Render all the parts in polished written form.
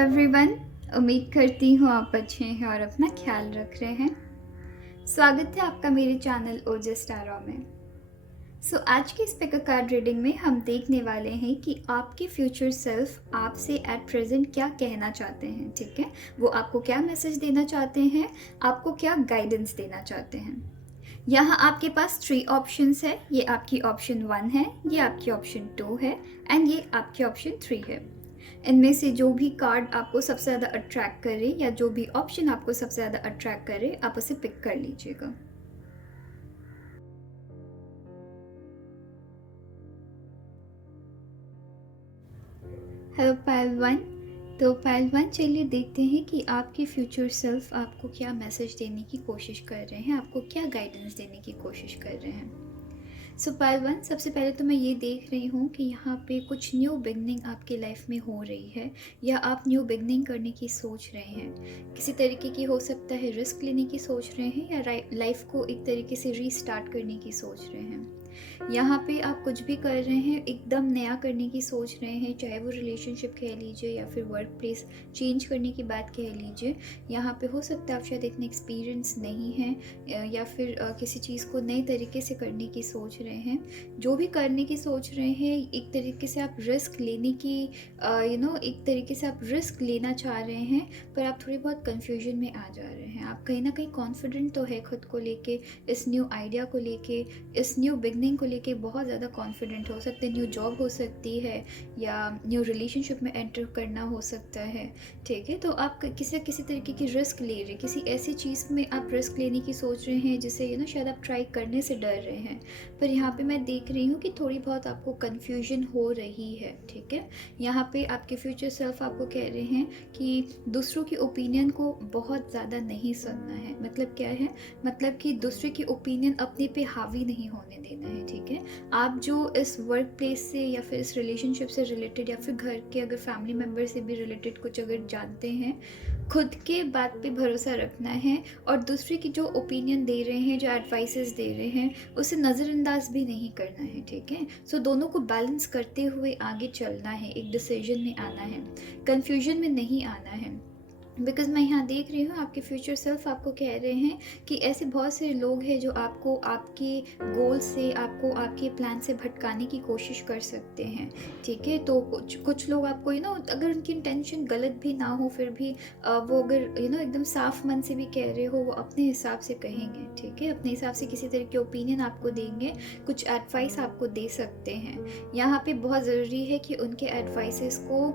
Everyone, उम्मीद करती हूँ आप अच्छे हैं और अपना ख्याल रख रहे हैं। स्वागत है आपका मेरे चैनल ओजस टैरो में। आज की इस पिक कार्ड रीडिंग में हम देखने वाले हैं कि आपके फ्यूचर सेल्फ आपसे एट प्रेजेंट क्या कहना चाहते हैं। ठीक है, वो आपको क्या मैसेज देना चाहते हैं, आपको क्या गाइडेंस देना चाहते हैं। यहाँ आपके पास 3 ऑप्शंस है। ये आपकी ऑप्शन 1 है, ये आपकी ऑप्शन 2 है एंड ये आपकी ऑप्शन 3 है। इनमें से जो भी कार्ड आपको सबसे ज़्यादा अट्रैक्ट करे या जो भी ऑप्शन आपको सबसे ज़्यादा अट्रैक्ट करे, आप उसे पिक कर लीजिएगा। हेलो पायल वन। तो पायल वन, चलिए देखते हैं कि आपके फ्यूचर सेल्फ आपको क्या मैसेज देने की कोशिश कर रहे हैं, आपको क्या गाइडेंस देने की कोशिश कर रहे हैं। पायल वन, सबसे पहले तो मैं ये देख रही हूँ कि यहाँ पे कुछ न्यू बिगनिंग आपकी लाइफ में हो रही है या आप न्यू बिगनिंग करने की सोच रहे हैं। किसी तरीके की हो सकता है रिस्क लेने की सोच रहे हैं या लाइफ को एक तरीके से रीस्टार्ट करने की सोच रहे हैं। यहाँ पे आप कुछ भी कर रहे हैं, एकदम नया करने की सोच रहे हैं, चाहे वो रिलेशनशिप कह लीजिए या फिर वर्क प्लेस चेंज करने की बात कह लीजिए। यहाँ पे हो सकता है आप शायद इतने एक्सपीरियंस नहीं हैं या फिर किसी चीज़ को नए तरीके से करने की सोच रहे हैं। जो भी करने की सोच रहे हैं, एक तरीके से आप रिस्क लेने की एक तरीके से आप रिस्क लेना चाह रहे हैं, पर आप थोड़ी बहुत कन्फ्यूजन में आ जा रहे हैं। आप कहीं ना कहीं कॉन्फिडेंट तो है खुद को लेके, इस न्यू आइडिया को लेके, इस न्यू बिगनिंग को लेके बहुत ज़्यादा कॉन्फिडेंट हो सकते हैं। न्यू जॉब हो सकती है या न्यू रिलेशनशिप में एंटर करना हो सकता है। ठीक है, तो आप किसी तरीके की रिस्क ले रहे हैं, किसी ऐसी चीज़ में आप रिस्क लेने की सोच रहे हैं जिसे शायद आप ट्राई करने से डर रहे हैं। पर यहाँ पे मैं देख रही हूँ कि थोड़ी बहुत आपको कन्फ्यूजन हो रही है। ठीक है, यहाँ पे आपके फ्यूचर सेल्फ आपको कह रहे हैं कि दूसरों की ओपिनियन को बहुत ज़्यादा नहीं सुनना है। मतलब क्या है, मतलब कि दूसरे की ओपिनियन अपने पे हावी नहीं होने देना है। ठीक है, आप जो इस वर्क प्लेस से या फिर इस रिलेशनशिप से रिलेटेड या फिर घर के अगर फैमिली मेम्बर से भी रिलेटेड कुछ अगर जानते हैं, खुद के बात पे भरोसा रखना है और दूसरे की जो ओपिनियन दे रहे हैं, जो एडवाइसेस दे रहे हैं, उसे नज़रअंदाज भी नहीं करना है। ठीक है, दोनों को बैलेंस करते हुए आगे चलना है, एक डिसीजन में आना है, कन्फ्यूजन में नहीं आना है। बिकॉज मैं यहाँ देख रही हूँ आपके फ्यूचर सेल्फ आपको कह रहे हैं कि ऐसे बहुत से लोग हैं जो आपको आपके गोल से, आपको आपके प्लान से भटकाने की कोशिश कर सकते हैं। ठीक है, तो कुछ लोग आपको अगर उनकी इंटेंशन गलत भी ना हो, फिर भी वो अगर एकदम साफ मन से भी कह रहे हो, वो अपने हिसाब से कहेंगे। ठीक है, अपने हिसाब से किसी तरह के ओपिनियन आपको देंगे, कुछ एडवाइस आपको दे सकते हैं। यहाँ पे बहुत ज़रूरी है कि उनके एडवाइसेस को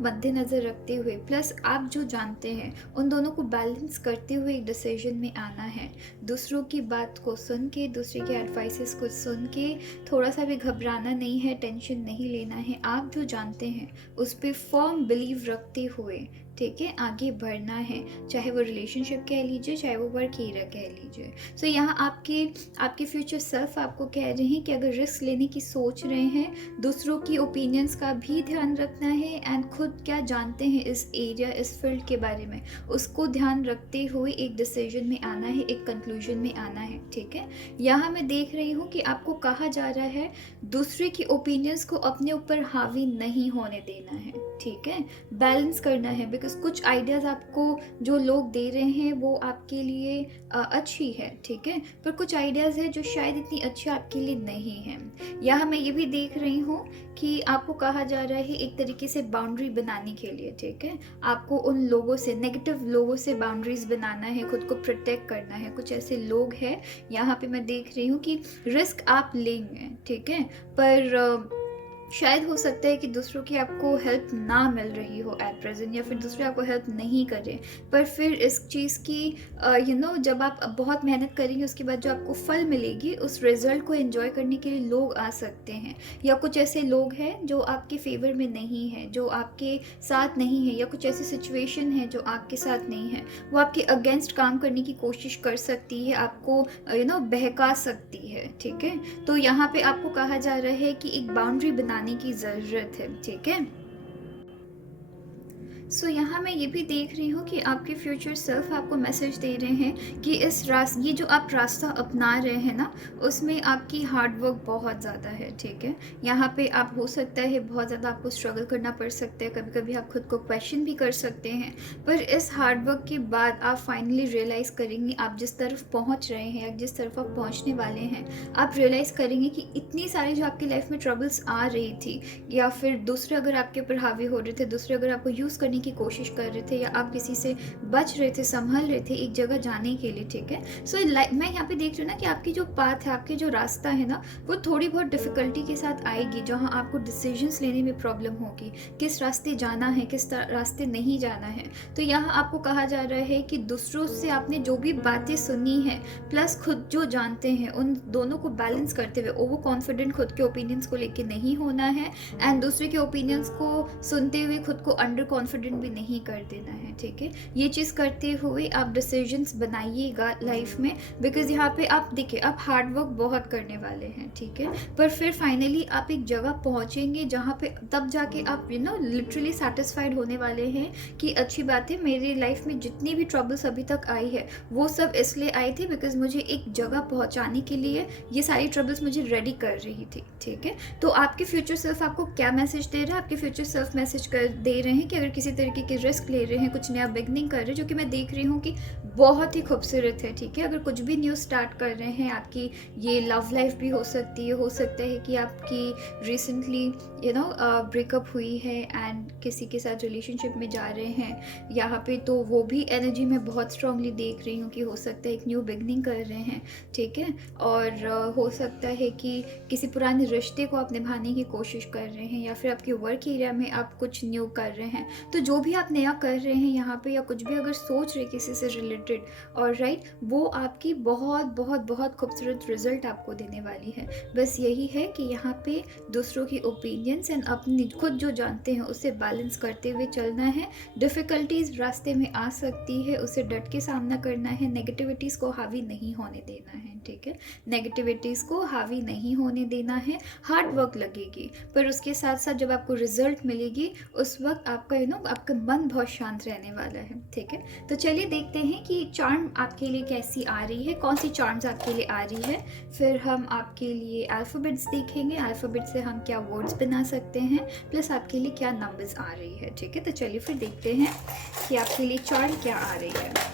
मद्देनज़र रखते हुए, प्लस आप जो जानते हैं, उन दोनों को बैलेंस करते हुए एक डिसीजन में आना है। दूसरों की बात को सुन के, दूसरे के एडवाइसेस को सुन के थोड़ा सा भी घबराना नहीं है, टेंशन नहीं लेना है। आप जो जानते हैं उस पर फर्म बिलीव रखते हुए, ठीक है, आगे बढ़ना है। चाहे वो रिलेशनशिप कह लीजिए, चाहे वो वर्क एरिया कह लीजिए। यहाँ आपके फ्यूचर सेल्फ आपको कह रहे हैं कि अगर रिस्क लेने की सोच रहे हैं, दूसरों की ओपिनियंस का भी ध्यान रखना है एंड खुद क्या जानते हैं इस एरिया, इस फील्ड के बारे में, उसको ध्यान रखते हुए एक डिसीजन में आना है, एक कंक्लूजन में आना है। ठीक है, यहाँ मैं देख रही हूँ कि आपको कहा जा रहा है दूसरे की ओपिनियंस को अपने ऊपर हावी नहीं होने देना है। ठीक है, बैलेंस करना है। बिकॉज कुछ आइडियाज़ आपको जो लोग दे रहे हैं वो आपके लिए अच्छी है। ठीक है, पर कुछ आइडियाज़ है जो शायद इतनी अच्छी आपके लिए नहीं है। यहाँ मैं ये भी देख रही हूँ कि आपको कहा जा रहा है एक तरीके से बाउंड्री बनाने के लिए। ठीक है, आपको उन लोगों से, नेगेटिव लोगों से बाउंड्रीज बनाना है, खुद को प्रोटेक्ट करना है। कुछ ऐसे लोग हैं, यहाँ पे मैं देख रही हूँ कि रिस्क आप लेंगे। ठीक है, पर शायद हो सकता है कि दूसरों की आपको हेल्प ना मिल रही हो एट प्रेजेंट, या फिर दूसरे आपको हेल्प नहीं कर रहे, पर फिर इस चीज़ की जब आप बहुत मेहनत करेंगे उसके बाद जो आपको फल मिलेगी, उस रिजल्ट को एंजॉय करने के लिए लोग आ सकते हैं। या कुछ ऐसे लोग हैं जो आपके फेवर में नहीं है, जो आपके साथ नहीं है, या कुछ ऐसी सिचुएशन है जो आपके साथ नहीं है, वो आपके अगेंस्ट काम करने की कोशिश कर सकती है, आपको बहका सकती है। ठीक है, तो यहाँ पे आपको कहा जा रहा है कि एक बाउंड्री बनाने की ज़रूरत है। ठीक है, सो यहाँ मैं ये भी देख रही हूँ कि आपके फ्यूचर सेल्फ आपको मैसेज दे रहे हैं कि ये जो आप रास्ता अपना रहे हैं ना, उसमें आपकी हार्ड वर्क बहुत ज़्यादा है, ठीक है। यहाँ पे आप हो सकता है बहुत ज़्यादा आपको स्ट्रगल करना पड़ सकता है, कभी कभी आप खुद को क्वेश्चन भी कर सकते हैं, पर इस हार्ड वर्क के बाद आप फाइनली रियलाइज़ करेंगे आप जिस तरफ पहुँच रहे हैं या जिस तरफ आप पहुँचने वाले हैं, आप रियलाइज़ करेंगे कि इतनी सारी जो आपकी लाइफ में ट्रबल्स आ रही थी, या फिर दूसरे अगर आपके ऊपर हावी हो रहे थे, दूसरे अगर आपको यूज़ करने की कोशिश कर रहे थे, या आप किसी से बच रहे थे, संभल रहे थे एक जगह जाने के लिए, ठीक है। सो मैं यहाँ पे देख रही हूँ ना कि आपकी जो पाथ है, आपकी जो रास्ता है ना, वो थोड़ी बहुत डिफ़िकल्टी के साथ आएगी, जहाँ आपको डिसीजंस लेने में प्रॉब्लम होगी, किस रास्ते जाना है, किस रास्ते नहीं जाना है। तो यहाँ आपको कहा जा रहा है कि दूसरों से आपने जो भी बातें सुनी है प्लस खुद जो जानते हैं, उन दोनों को बैलेंस करते हुए ओवर कॉन्फिडेंट खुद के ओपिनियंस को लेके नहीं होना है, एंड दूसरे के ओपिनियंस को सुनते हुए खुद को अंडर कॉन्फिडेंट भी नहीं कर देना है, ठीक है। ये चीज़ करते हुए आप डिसीजंस बनाइएगा लाइफ में, बिकॉज यहाँ पे आप देखिए आप हार्ड वर्क बहुत करने वाले हैं, ठीक है, पर फिर फाइनली आप एक जगह पहुँचेंगे जहाँ पे तब जाके आप लिटरली सेटिस्फाइड होने वाले हैं कि अच्छी बात है, मेरी लाइफ में जितनी भी ट्रबल्स अभी तक आई है वो सब इसलिए आई थी बिकॉज मुझे एक जगह पहुँचाने के लिए ये सारी ट्रबल्स मुझे रेडी कर रही थी, ठीक है। तो आपके फ्यूचर सेल्फ आपको क्या मैसेज दे रहा है? आपके फ्यूचर सेल्फ मैसेज दे रहे हैं कि अगर किसी तरीके की रिस्क ले रहे हैं, कुछ नया बिगनिंग कर रहे हैं, जो कि मैं देख रही हूँ कि बहुत ही खूबसूरत है, ठीक है। अगर कुछ भी न्यू स्टार्ट कर रहे हैं, आपकी ये लव लाइफ भी हो सकती है, हो सकता है कि आपकी रिसेंटली ब्रेकअप हुई है एंड किसी के साथ रिलेशनशिप में जा रहे हैं यहाँ पे, तो वो भी एनर्जी में बहुत स्ट्रांगली देख रही हूँ कि हो सकता है एक न्यू बिगनिंग कर रहे हैं, ठीक है। और हो सकता है कि किसी पुराने रिश्ते को आप निभाने की कोशिश कर रहे हैं, या फिर आपके वर्क एरिया में आप कुछ न्यू कर रहे हैं। तो जो भी आप नया कर रहे हैं यहाँ पे, या कुछ भी अगर सोच रहे किसी से रिलेटेड, और राइट, वो आपकी बहुत बहुत बहुत खूबसूरत रिजल्ट आपको देने वाली है। बस यही है कि यहाँ पे दूसरों की ओपिनियंस एंड अपनी खुद जो जानते हैं उसे बैलेंस करते हुए चलना है। डिफ़िकल्टीज रास्ते में आ सकती है, उसे डट के सामना करना है, नेगेटिविटीज़ को हावी नहीं होने देना है, ठीक है। नेगेटिविटीज़ को हावी नहीं होने देना है। हार्ड वर्क लगेगी, पर उसके साथ साथ जब आपको रिजल्ट मिलेगी उस वक्त आपका आपका मन बहुत शांत रहने वाला है, ठीक है। तो चलिए देखते हैं कि चार्म आपके लिए कैसी आ रही है, कौन सी चार्म्स आपके लिए आ रही है। फिर हम आपके लिए अल्फ़ाबेट्स देखेंगे, अल्फ़ाबेट से हम क्या वर्ड्स बना सकते हैं, प्लस आपके लिए क्या नंबर्स आ रही है, ठीक है। तो चलिए फिर देखते हैं कि आपके लिए चार्म क्या आ रही है।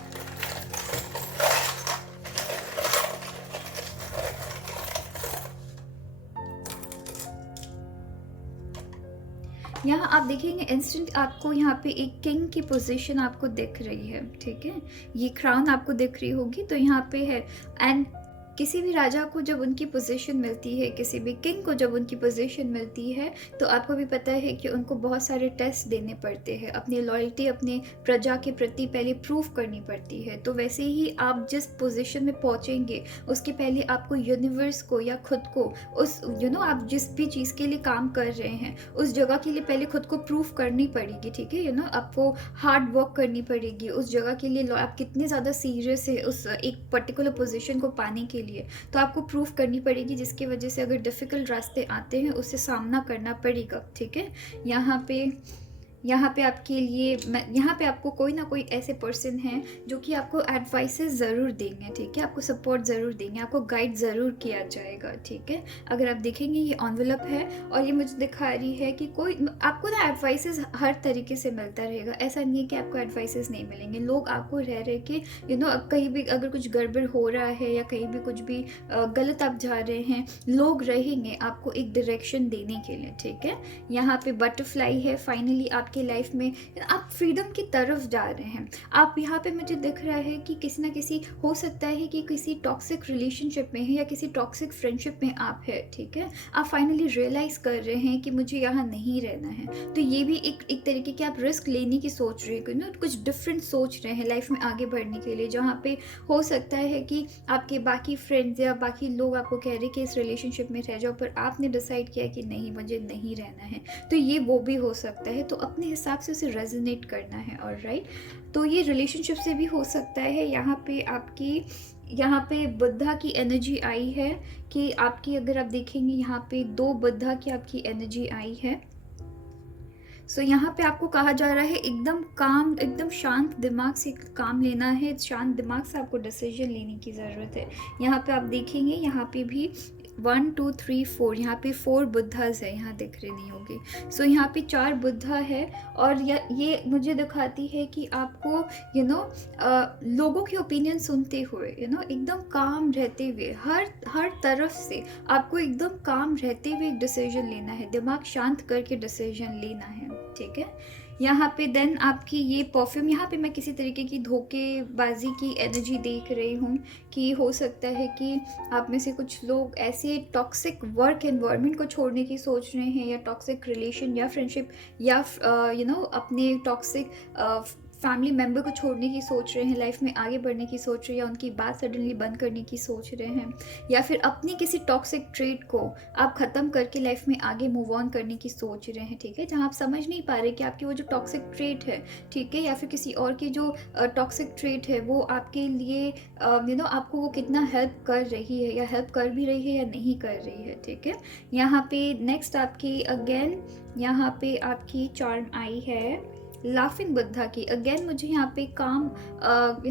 यहाँ आप देखेंगे इंस्टेंट आपको यहाँ पे एक किंग की पोजीशन आपको दिख रही है, ठीक है। ये क्राउन आपको दिख रही होगी, तो यहाँ पे है। एंड किसी भी राजा को जब उनकी पोजीशन मिलती है, किसी भी किंग को जब उनकी पोजीशन मिलती है, तो आपको भी पता है कि उनको बहुत सारे टेस्ट देने पड़ते हैं, अपनी लॉयल्टी अपने प्रजा के प्रति पहले प्रूव करनी पड़ती है। तो वैसे ही आप जिस पोजीशन में पहुंचेंगे उसके पहले आपको यूनिवर्स को या खुद को उस आप जिस भी चीज़ के लिए काम कर रहे हैं उस जगह के लिए पहले खुद को प्रूव करनी पड़ेगी, ठीक है। आपको हार्ड वर्क करनी पड़ेगी उस जगह के लिए। आप कितने ज़्यादा सीरियस है उस एक पर्टिकुलर पोजीशन को पाने के लिए, तो आपको प्रूफ करनी पड़ेगी, जिसकी वजह से अगर डिफ़िकल्ट रास्ते आते हैं उससे सामना करना पड़ेगा, ठीक है। यहाँ पे आपके लिए यहाँ पे आपको कोई ना कोई ऐसे पर्सन हैं जो कि आपको एडवाइसेस ज़रूर देंगे, ठीक है। आपको सपोर्ट ज़रूर देंगे, आपको गाइड ज़रूर किया जाएगा, ठीक है। अगर आप देखेंगे ये एनवेलप है और ये मुझे दिखा रही है कि कोई आपको ना एडवाइसेस हर तरीके से मिलता रहेगा। ऐसा नहीं है कि आपको एडवाइसेस नहीं मिलेंगे। लोग आपको रह रहे कि कहीं भी अगर कुछ गड़बड़ हो रहा है या कहीं भी कुछ भी गलत आप जा रहे हैं, लोग रहेंगे आपको एक डायरेक्शन देने के लिए, ठीक है। यहाँ पे बटरफ्लाई है। फाइनली आपकी लाइफ में आप फ्रीडम की तरफ जा रहे हैं। आप यहाँ पे मुझे दिख रहा है कि किसी ना किसी हो सकता है कि किसी टॉक्सिक रिलेशनशिप में है या किसी टॉक्सिक फ्रेंडशिप में आप है, ठीक है। आप फाइनली रियलाइज कर रहे हैं कि मुझे यहाँ नहीं रहना है। तो ये भी एक तरीके की आप रिस्क लेने की सोच रहे हैं, कुछ डिफरेंट सोच रहे हैं लाइफ में आगे बढ़ने के लिए, जहाँ पे हो सकता है कि आपके बाकी फ्रेंड्स या बाकी लोग आपको कह रहे हैं कि इस रिलेशनशिप में रह जाओ, पर आपने डिसाइड किया कि नहीं, मुझे नहीं रहना है। तो ये वो भी हो सकता है। तो अपने हिसाब से उसे रेजोनेट करना है, और राइट। तो ये रिलेशनशिप से भी हो सकता है। यहाँ पे बुद्धा की एनर्जी आई है कि आपकी, अगर आप देखेंगे यहाँ पे 2 बुद्धा की आपकी एनर्जी आई है। सो यहाँ पे आपको कहा जा रहा है एकदम काम, एकदम शांत दिमाग से काम लेना है, शांत दिमाग से आपको डिसीजन लेने की ज़रूरत है। यहाँ पे आप देखेंगे, यहाँ पे भी 1 2 3 4, यहाँ पे 4 बुद्धास है, यहाँ दिख रहे नहीं होंगे। सो यहाँ पे 4 बुद्धा है, और ये मुझे दिखाती है कि आपको लोगों के ओपिनियन सुनते हुए एकदम काम रहते हुए, हर तरफ से आपको एकदम काम रहते हुए एक डिसीजन लेना है, दिमाग शांत करके डिसीजन लेना है, ठीक है। यहाँ पे देन आपकी ये परफ्यूम, यहाँ पे मैं किसी तरीके की धोखेबाजी की एनर्जी देख रही हूँ कि हो सकता है कि आप में से कुछ लोग ऐसे टॉक्सिक वर्क एनवायरनमेंट को छोड़ने की सोच रहे हैं, या टॉक्सिक रिलेशन या फ्रेंडशिप, या अपने टॉक्सिक फैमिली मेम्बर को छोड़ने की सोच रहे हैं, लाइफ में आगे बढ़ने की सोच रहे हैं, या उनकी बात सडनली बंद करने की सोच रहे हैं, या फिर अपनी किसी टॉक्सिक ट्रेट को आप ख़त्म करके लाइफ में आगे मूव ऑन करने की सोच रहे हैं, ठीक है। जहाँ आप समझ नहीं पा रहे कि आपकी वो जो टॉक्सिक ट्रेट है, ठीक है, या फिर किसी और की जो टॉक्सिक ट्रेट है, वो आपके लिए आपको वो कितना हेल्प कर रही है, या हेल्प कर भी रही है या नहीं कर रही है, ठीक है। यहाँ पे नेक्स्ट आपकी अगेन, यहाँ पे आपकी चार्म आई है लाफिंग बुद्धा की। अगेन मुझे यहाँ पे काम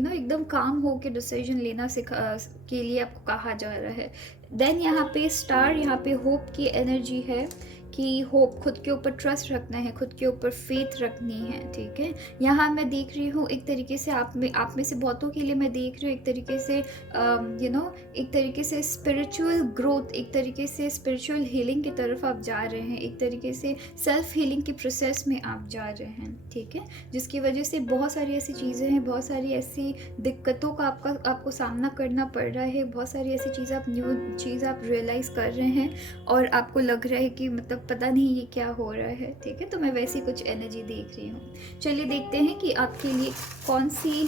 एकदम काम हो के डिसीजन लेना के लिए आपको कहा जा रहा है। देन यहाँ पे स्टार, यहाँ पे होप की एनर्जी है कि होप, खुद के ऊपर ट्रस्ट रखना है, खुद के ऊपर फेथ रखनी है, ठीक है। यहाँ मैं देख रही हूँ एक तरीके से आप में से बहुतों के लिए मैं देख रही हूँ एक तरीके से एक तरीके से स्पिरिचुअल ग्रोथ, एक तरीके से स्पिरिचुअल हीलिंग की तरफ आप जा रहे हैं, एक तरीके से सेल्फ हीलिंग के प्रोसेस में आप जा रहे हैं, ठीक है। जिसकी वजह से बहुत सारी ऐसी चीज़ें हैं, बहुत सारी ऐसी दिक्कतों का आपको सामना करना पड़ रहा है, बहुत सारी ऐसी चीज़ आप रियलाइज़ कर रहे हैं, और आपको लग रहा है कि मतलब पता नहीं ये क्या हो रहा है, ठीक है। तो मैं वैसी कुछ एनर्जी देख रही हूँ। चलिए देखते हैं कि आपके लिए कौन सी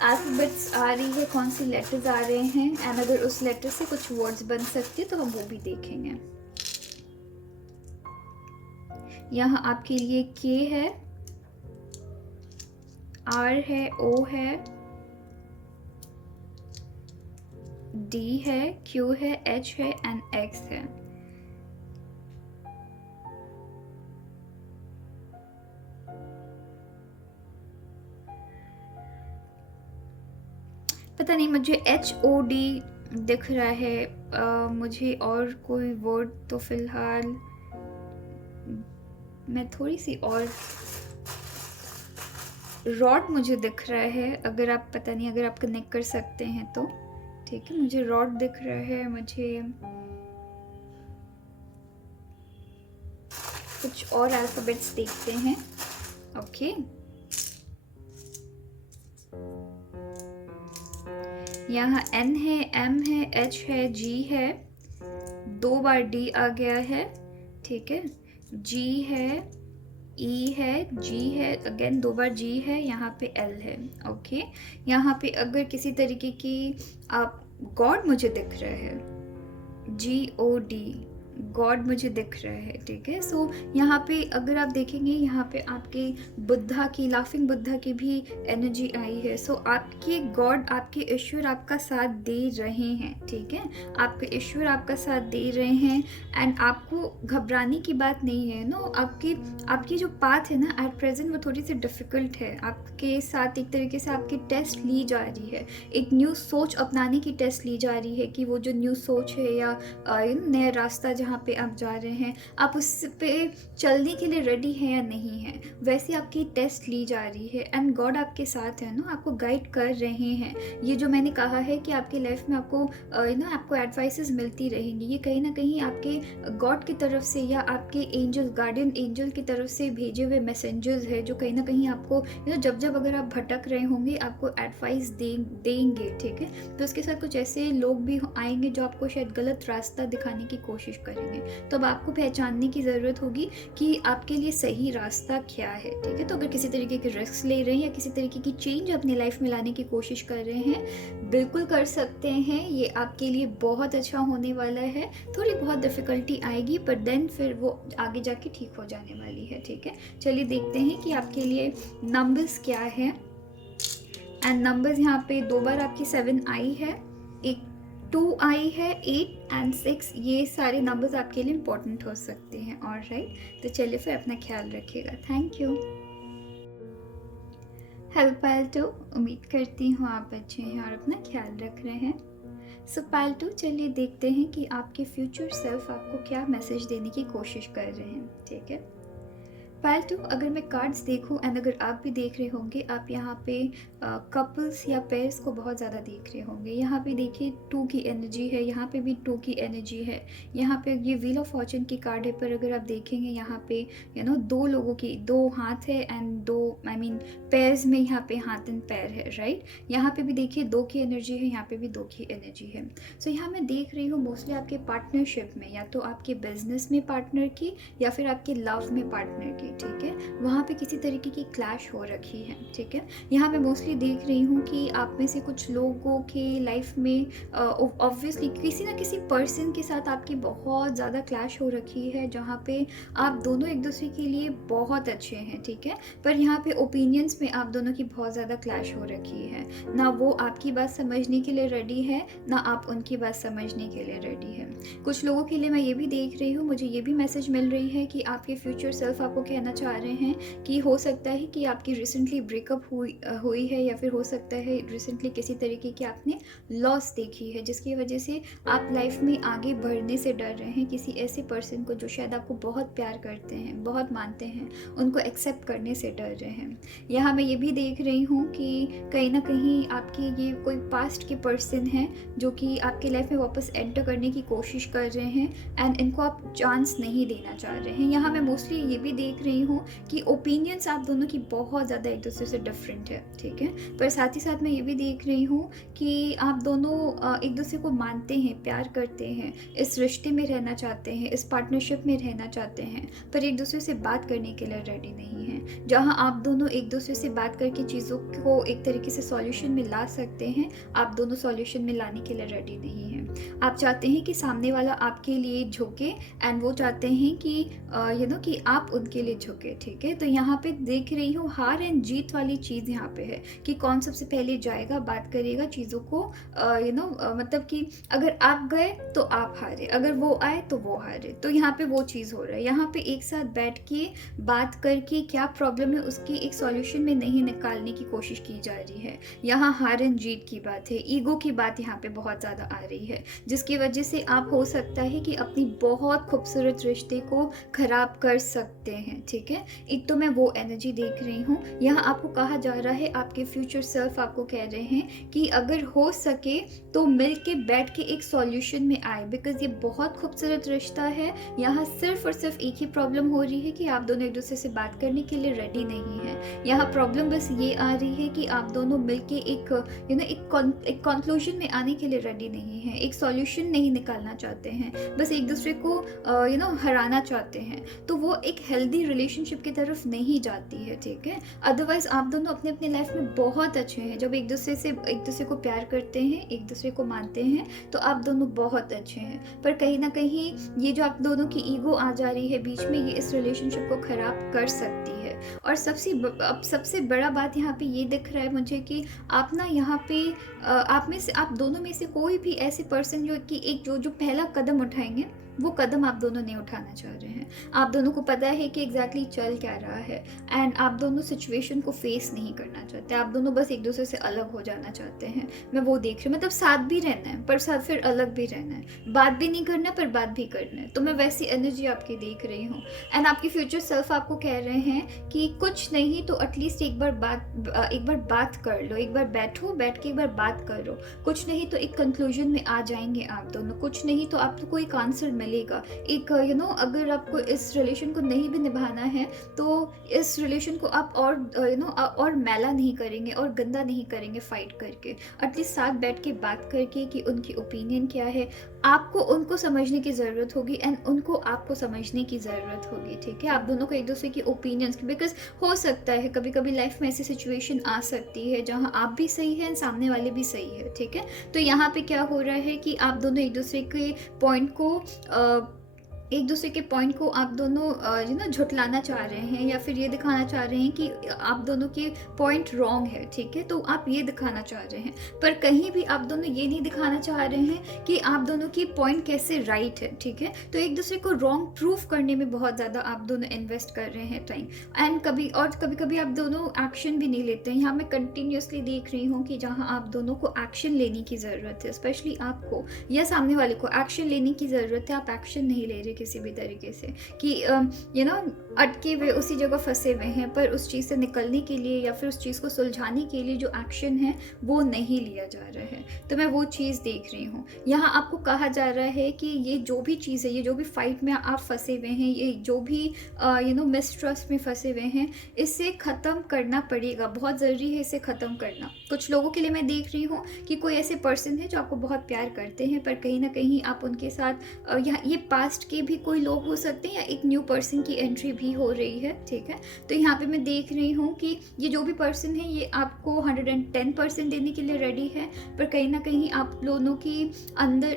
अल्फाबेट्स आ रही है, कौन सी लेटर्स आ रहे हैं, एंड अगर उस लेटर से कुछ वर्ड्स बन सकते तो हम वो भी देखेंगे। यहाँ आपके लिए के है, आर है, ओ है, डी है, क्यू है, एच है एंड एक्स है। पता नहीं, मुझे HOD दिख रहा है, मुझे और कोई वर्ड तो फिलहाल, मैं थोड़ी सी और, रॉड मुझे दिख रहा है, अगर आप पता नहीं अगर आप कनेक्ट कर सकते हैं तो, ठीक है। मुझे रॉड दिख रहा है, मुझे कुछ और अल्फाबेट्स देखते हैं। ओके, यहाँ N है, M है, H है, G है, 2 बार D आ गया है, ठीक है। G है, E है, G है, अगेन 2 बार G है, यहाँ पे L है, ओके। यहाँ पे अगर किसी तरीके की आप गॉड मुझे दिख रहा है, GOD, गॉड मुझे दिख रहा है, ठीक है। सो यहाँ पे अगर आप देखेंगे, यहाँ पे आपके बुद्धा की, लाफिंग बुद्धा की भी एनर्जी आई है। सो आपके गॉड, आपके ईश्वर आपका साथ दे रहे हैं, ठीक है। आपके ईश्वर आपका साथ दे रहे हैं, एंड आपको घबराने की बात नहीं है। आपकी जो पाथ है ना एट प्रेजेंट, वो थोड़ी सी डिफ़िकल्ट है। आपके साथ एक तरीके से आपकी टेस्ट ली जा रही है, एक न्यू सोच अपनाने की टेस्ट ली जा रही है, कि वो जो न्यू सोच है या नया रास्ता जहाँ पे आप जा रहे हैं, आप उस पे चलने के लिए रेडी हैं या नहीं हैं, वैसे आपकी टेस्ट ली जा रही है। एंड गॉड आपके साथ है ना, आपको गाइड कर रहे हैं। ये जो मैंने कहा है कि आपकी लाइफ में आपको एडवाइसेस मिलती रहेंगी, ये कहीं ना कहीं आपके गॉड की तरफ से या आपके एंजल, गार्डियन एंजल की तरफ से भेजे हुए मैसेंजर्स है, जो कहीं ना कहीं आपको जब जब अगर आप भटक रहे होंगे आपको एडवाइस देंगे, ठीक है। तो उसके साथ कुछ ऐसे लोग भी आएंगे जो आपको शायद गलत रास्ता दिखाने की कोशिश करेंगे। तो अब आपको पहचानने की ज़रूरत होगी कि आपके लिए सही रास्ता क्या है, ठीक है। तो अगर किसी तरीके के रिस्क ले रहे हैं या किसी तरीके की चेंज अपनी लाइफ में लाने की कोशिश कर रहे हैं, बिल्कुल कर सकते हैं। ये आपके लिए बहुत अच्छा होने वाला है। थोड़ी बहुत डिफ़िकल्टी आएगी, पर देन फिर वो आगे जाके ठीक हो जाने वाली है, ठीक है। चलिए देखते हैं कि आपके लिए नंबर्स क्या है। एंड नंबर्स यहाँ पे 2 बार आपकी 7 आई है, एक 2 आई है, 8 एंड 6, ये सारे नंबर्स आपके लिए इम्पोर्टेंट हो सकते हैं। ऑलराइट, तो चलिए फिर अपना ख्याल रखिएगा। Thank you. हेलो पाल्टू, उम्मीद करती हूँ आप अच्छे हैं और अपना ख्याल रख रहे हैं। सो पाल्टू, चलिए देखते हैं कि आपके फ्यूचर सेल्फ आपको क्या मैसेज देने की कोशिश कर रहे हैं। ठीक है पाल्टू, अगर मैं कार्ड्स देखूं एंड अगर आप भी देख रहे होंगे, आप यहाँ पे कपल्स या पेयर्स को बहुत ज़्यादा देख रहे होंगे। यहाँ पे देखिए 2 की एनर्जी है, यहाँ पे भी 2 की एनर्जी है। यहाँ पे ये व्हील ऑफ फॉर्चून की कार्ड है, पर अगर आप देखेंगे यहाँ पे 2 लोगों की 2 हाथ है एंड 2 पेयर्स में यहाँ पे हाथ एंड पैर है। राइट, यहाँ पे भी देखिए 2 की एनर्जी है, यहाँ पे भी 2 की एनर्जी है। सो यहाँ मैं देख रही हूँ मोस्टली आपके पार्टनरशिप में, या तो आपके बिजनेस में पार्टनर की या फिर आपके लव में पार्टनर की। ठीक है, वहाँ पे किसी तरीके की क्लैश हो रखी है। ठीक है, यहाँ मैं मोस्टली देख रही हूँ कि आप में से कुछ लोगों के लाइफ में ऑब्वियसली किसी ना किसी पर्सन के साथ आपकी बहुत ज़्यादा क्लैश हो रखी है, जहाँ पे आप दोनों एक दूसरे के लिए बहुत अच्छे हैं। ठीक है, पर यहाँ पे ओपिनियंस में आप दोनों की बहुत ज़्यादा क्लैश हो रखी है। ना वो आपकी बात समझने के लिए रेडी है, ना आप उनकी बात समझने के लिए रेडी है। कुछ लोगों के लिए मैं ये भी देख रही हूँ, मुझे ये भी मैसेज मिल रही है कि आपके फ्यूचर सेल्फ आपको कहना चाह रहे हैं कि हो सकता है कि आपकी रिसेंटली ब्रेकअप हुई है, या फिर हो सकता है रिसेंटली किसी तरीके की आपने लॉस देखी है, जिसकी वजह से आप लाइफ में आगे बढ़ने से डर रहे हैं। किसी ऐसे पर्सन को जो शायद आपको बहुत प्यार करते हैं, बहुत मानते हैं, उनको एक्सेप्ट करने से डर रहे हैं। यहाँ मैं ये भी देख रही हूँ कि कहीं ना कहीं आपके ये कोई पास्ट के पर्सन हैं जो कि आपके लाइफ में वापस एंटर करने की कोशिश कर रहे हैं एंड इनको आप चांस नहीं देना चाह रहे हैं। यहाँ मैं मोस्टली ये भी देख रही हूँ कि ओपिनियंस आप दोनों की बहुत ज़्यादा एक दूसरे से डिफरेंट है। ठीक है, पर साथ ही साथ मैं ये भी देख रही हूँ कि आप दोनों एक दूसरे को मानते हैं, प्यार करते हैं, इस रिश्ते में रहना चाहते हैं, इस पार्टनरशिप में रहना चाहते हैं, पर एक दूसरे से बात करने के लिए रेडी नहीं है। जहाँ आप दोनों एक दूसरे से बात करके चीज़ों को एक तरीके से सॉल्यूशन में ला सकते हैं, आप दोनों सॉल्यूशन में लाने के लिए रेडी नहीं हैं। आप चाहते हैं कि सामने वाला आपके लिए झुके एंड वो चाहते हैं कि कि आप उनके लिए झुके। ठीक है, तो यहाँ पे देख रही हूँ हार एंड जीत वाली चीज़ यहाँ पे है कि कौन सबसे पहले जाएगा, बात करेगा चीज़ों को। मतलब कि अगर आप गए तो आप हारे, अगर वो आए तो वो हारे। तो यहाँ पे वो चीज़ हो रहा है। यहाँ पे एक साथ बैठ के बात करके क्या प्रॉब्लम है उसकी एक सॉल्यूशन में नहीं निकालने की कोशिश की जा रही है। यहाँ हार एंड जीत की बात है, ईगो की बात यहाँ पे बहुत ज़्यादा आ रही है, जिसकी वजह से आप हो सकता है कि अपनी बहुत खूबसूरत रिश्ते को खराब कर सकते हैं। ठीक है, एक तो मैं वो एनर्जी देख रही हूँ। यहाँ आपको कहा जा रहा है, आपके फ्यूचर सेल्फ आपको कह रहे हैं कि अगर हो सके तो मिल के बैठ के एक सॉल्यूशन में आए, बिकॉज ये बहुत खूबसूरत रिश्ता है। यहाँ सिर्फ और सिर्फ एक ही प्रॉब्लम हो रही है कि आप दोनों एक दूसरे से बात करने के लिए रेडी नहीं है। यहाँ प्रॉब्लम बस ये आ रही है कि आप दोनों मिलके एक एक कंक्लूजन में आने के लिए रेडी नहीं है, एक सॉल्यूशन नहीं निकालना चाहते हैं, बस एक दूसरे को हराना चाहते हैं। तो वो एक हेल्दी रिलेशनशिप की तरफ नहीं जाती है। ठीक है, अदरवाइज आप दोनों अपने अपने लाइफ में बहुत अच्छे हैं। जब एक दूसरे को प्यार करते हैं, एक दूसरे को मानते हैं, तो आप दोनों बहुत अच्छे हैं। पर कहीं ना कहीं ये जो आप दोनों की ईगो आ जा रही है बीच में, ये इस रिलेशनशिप को खराब कर सकती है। और सबसे बड़ा बात यहाँ पे ये दिख रहा है मुझे कि आप ना यहाँ पे आप दोनों में से कोई भी ऐसे पर्सन जो कि जो पहला कदम उठाएंगे, वो कदम आप दोनों नहीं उठाना चाह रहे हैं। आप दोनों को पता है कि एग्जैक्टली चल क्या रहा है एंड आप दोनों सिचुएशन को फेस नहीं करना चाहते। आप दोनों बस एक दूसरे से अलग हो जाना चाहते हैं। मैं वो देख रही हूँ, मतलब साथ भी रहना है पर साथ फिर अलग भी रहना है, बात भी नहीं करना है पर बात भी करना है। तो मैं वैसी एनर्जी आपकी देख रही हूँ एंड आपकी फ्यूचर सेल्फ आपको कह रहे हैं कि कुछ नहीं तो एटलीस्ट एक बार बात कर लो, एक बार बैठ के एक बार बात कर लो। कुछ नहीं तो एक कंक्लूजन में आ जाएंगे आप दोनों, कुछ नहीं तो आपको एक आंसर मिलेगा। एक अगर आपको इस रिलेशन को नहीं भी निभाना है तो इस रिलेशन को आप और मैला नहीं करेंगे और गंदा नहीं करेंगे फाइट करके। एटलीस्ट साथ बैठ के बात करके कि उनकी ओपिनियन क्या है, आपको उनको समझने की ज़रूरत होगी एंड उनको आपको समझने की ज़रूरत होगी। ठीक है, आप दोनों को एक दूसरे की ओपिनियंस, बिकॉज हो सकता है कभी कभी लाइफ में ऐसी सिचुएशन आ सकती है जहां आप भी सही है सामने वाले भी सही है। ठीक है, तो यहाँ पे क्या हो रहा है कि आप दोनों एक दूसरे के पॉइंट को एक दूसरे के पॉइंट को आप दोनों झुठलाना चाह रहे हैं, या फिर ये दिखाना चाह रहे हैं कि आप दोनों के पॉइंट रॉन्ग है, ठीक है, तो आप ये दिखाना चाह रहे हैं। पर कहीं भी आप दोनों ये नहीं दिखाना चाह रहे हैं कि आप दोनों की पॉइंट कैसे राइट है, ठीक है। तो एक दूसरे को रॉन्ग प्रूफ करने में बहुत ज़्यादा आप दोनों इन्वेस्ट कर रहे हैं टाइम, एंड कभी कभी आप दोनों एक्शन भी नहीं लेते हैं। यहाँ मैं कंटिन्यूसली देख रही हूँ कि जहाँ आप दोनों को एक्शन लेने की ज़रूरत है, स्पेशली आपको या सामने वाले को एक्शन लेने की ज़रूरत है, आप एक्शन नहीं ले रहे किसी भी तरीके से, कि अटके हुए उसी जगह फंसे हुए हैं, पर उस चीज़ से निकलने के लिए या फिर उस चीज़ को सुलझाने के लिए जो एक्शन है वो नहीं लिया जा रहा है। तो मैं वो चीज़ देख रही हूँ। यहाँ आपको कहा जा रहा है कि ये जो भी चीज़ है, ये जो भी फाइट में आप फंसे हुए हैं, ये जो भी मिसट्रस्ट में फंसे हुए हैं, इसे ख़त्म करना पड़ेगा, बहुत ज़रूरी है इसे ख़त्म करना। कुछ लोगों के लिए मैं देख रही हूँ कि कोई ऐसे पर्सन है जो आपको बहुत प्यार करते हैं, पर कहीं ना कहीं आप उनके साथ यहाँ ये पास्ट के भी कोई लोग हो सकते हैं, या एक न्यू पर्सन की एंट्री भी हो रही है, ठीक है। तो यहाँ पे मैं देख रही हूँ कि ये जो भी पर्सन है ये आपको 110% देने के लिए रेडी है, पर कहीं ना कहीं आप दोनों की अंदर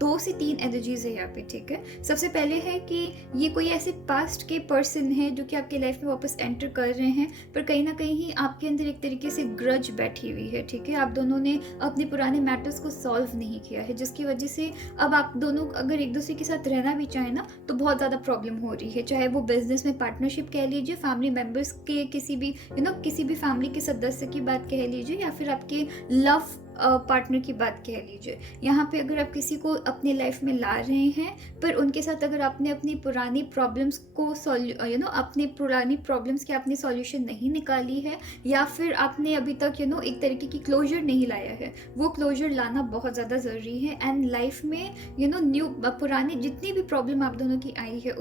2 से 3 एनर्जीज है यहाँ पे, ठीक है। सबसे पहले है कि ये कोई ऐसे पास्ट के पर्सन है जो कि आपके लाइफ में वापस एंटर कर रहे हैं, पर कहीं ना कहीं आपके अंदर एक तरीके से ग्रज बैठी हुई है, ठीक है। आप दोनों ने अपने पुराने मैटर्स को सॉल्व नहीं किया है, जिसकी वजह से अब आप दोनों अगर एक दूसरे के साथ रहना भी चाहें ना, तो बहुत ज़्यादा प्रॉब्लम हो रही है। चाहे वो बिजनेस में पार्टनरशिप कह लीजिए, फैमिली मेम्बर्स के किसी भी किसी भी फैमिली के सदस्य की बात कह लीजिए, या फिर आपके लव पार्टनर की बात कह लीजिए। यहाँ पे अगर आप किसी को अपनी लाइफ में ला रहे हैं, पर उनके साथ अगर आपने अपनी पुरानी प्रॉब्लम्स को अपनी पुरानी प्रॉब्लम्स की आपने सॉल्यूशन नहीं निकाली है, या फिर आपने अभी तक एक तरीके की क्लोजर नहीं लाया है, वो क्लोजर लाना बहुत ज़्यादा ज़रूरी है। एंड लाइफ में न्यू पुरानी जितनी भी प्रॉब्लम आप दोनों की आई है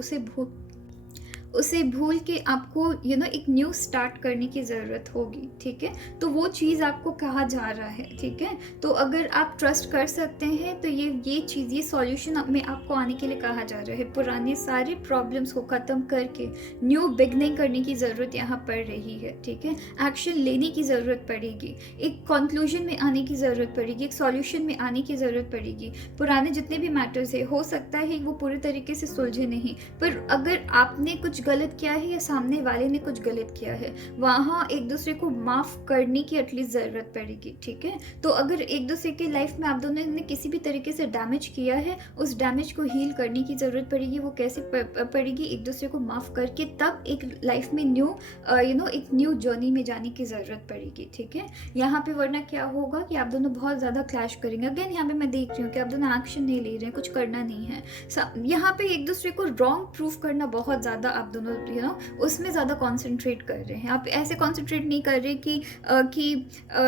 उसे भूल के आपको एक न्यू स्टार्ट करने की ज़रूरत होगी, ठीक है। तो वो चीज़ आपको कहा जा रहा है, ठीक है। तो अगर आप ट्रस्ट कर सकते हैं तो ये चीज़, ये सॉल्यूशन में आपको आने के लिए कहा जा रहा है। पुराने सारे प्रॉब्लम्स को ख़त्म करके न्यू बिगनिंग करने की ज़रूरत यहाँ पड़ रही है, ठीक है। एक्शन लेने की ज़रूरत पड़ेगी, एक कंक्लूजन में आने की ज़रूरत पड़ेगी, एक सॉल्यूशन में आने की ज़रूरत पड़ेगी। पुराने जितने भी मैटर्स है, हो सकता है वो पूरे तरीके से सुलझे नहीं, पर अगर आपने कुछ गलत किया है या सामने वाले ने कुछ गलत किया है, वहाँ एक दूसरे को माफ़ करने की एटलीस्ट ज़रूरत पड़ेगी, ठीक है। तो अगर एक दूसरे के लाइफ में आप दोनों ने किसी भी तरीके से डैमेज किया है, उस डैमेज को हील करने की ज़रूरत पड़ेगी। वो कैसे पड़ेगी? एक दूसरे को माफ़ करके तब एक लाइफ में एक न्यू जर्नी में जाने की ज़रूरत पड़ेगी, ठीक है। यहाँ पे वरना क्या होगा कि आप दोनों बहुत ज़्यादा क्लैश करेंगे। अगेन यहाँ पे मैं देख रही हूँ कि आप दोनों एक्शन नहीं ले रहे हैं, कुछ करना नहीं है। यहाँ पे एक दूसरे को रॉन्ग प्रूफ करना बहुत ज़्यादा आप दोनों उसमें ज़्यादा कॉन्सेंट्रेट कर रहे हैं। आप ऐसे कॉन्सेंट्रेट नहीं कर रहे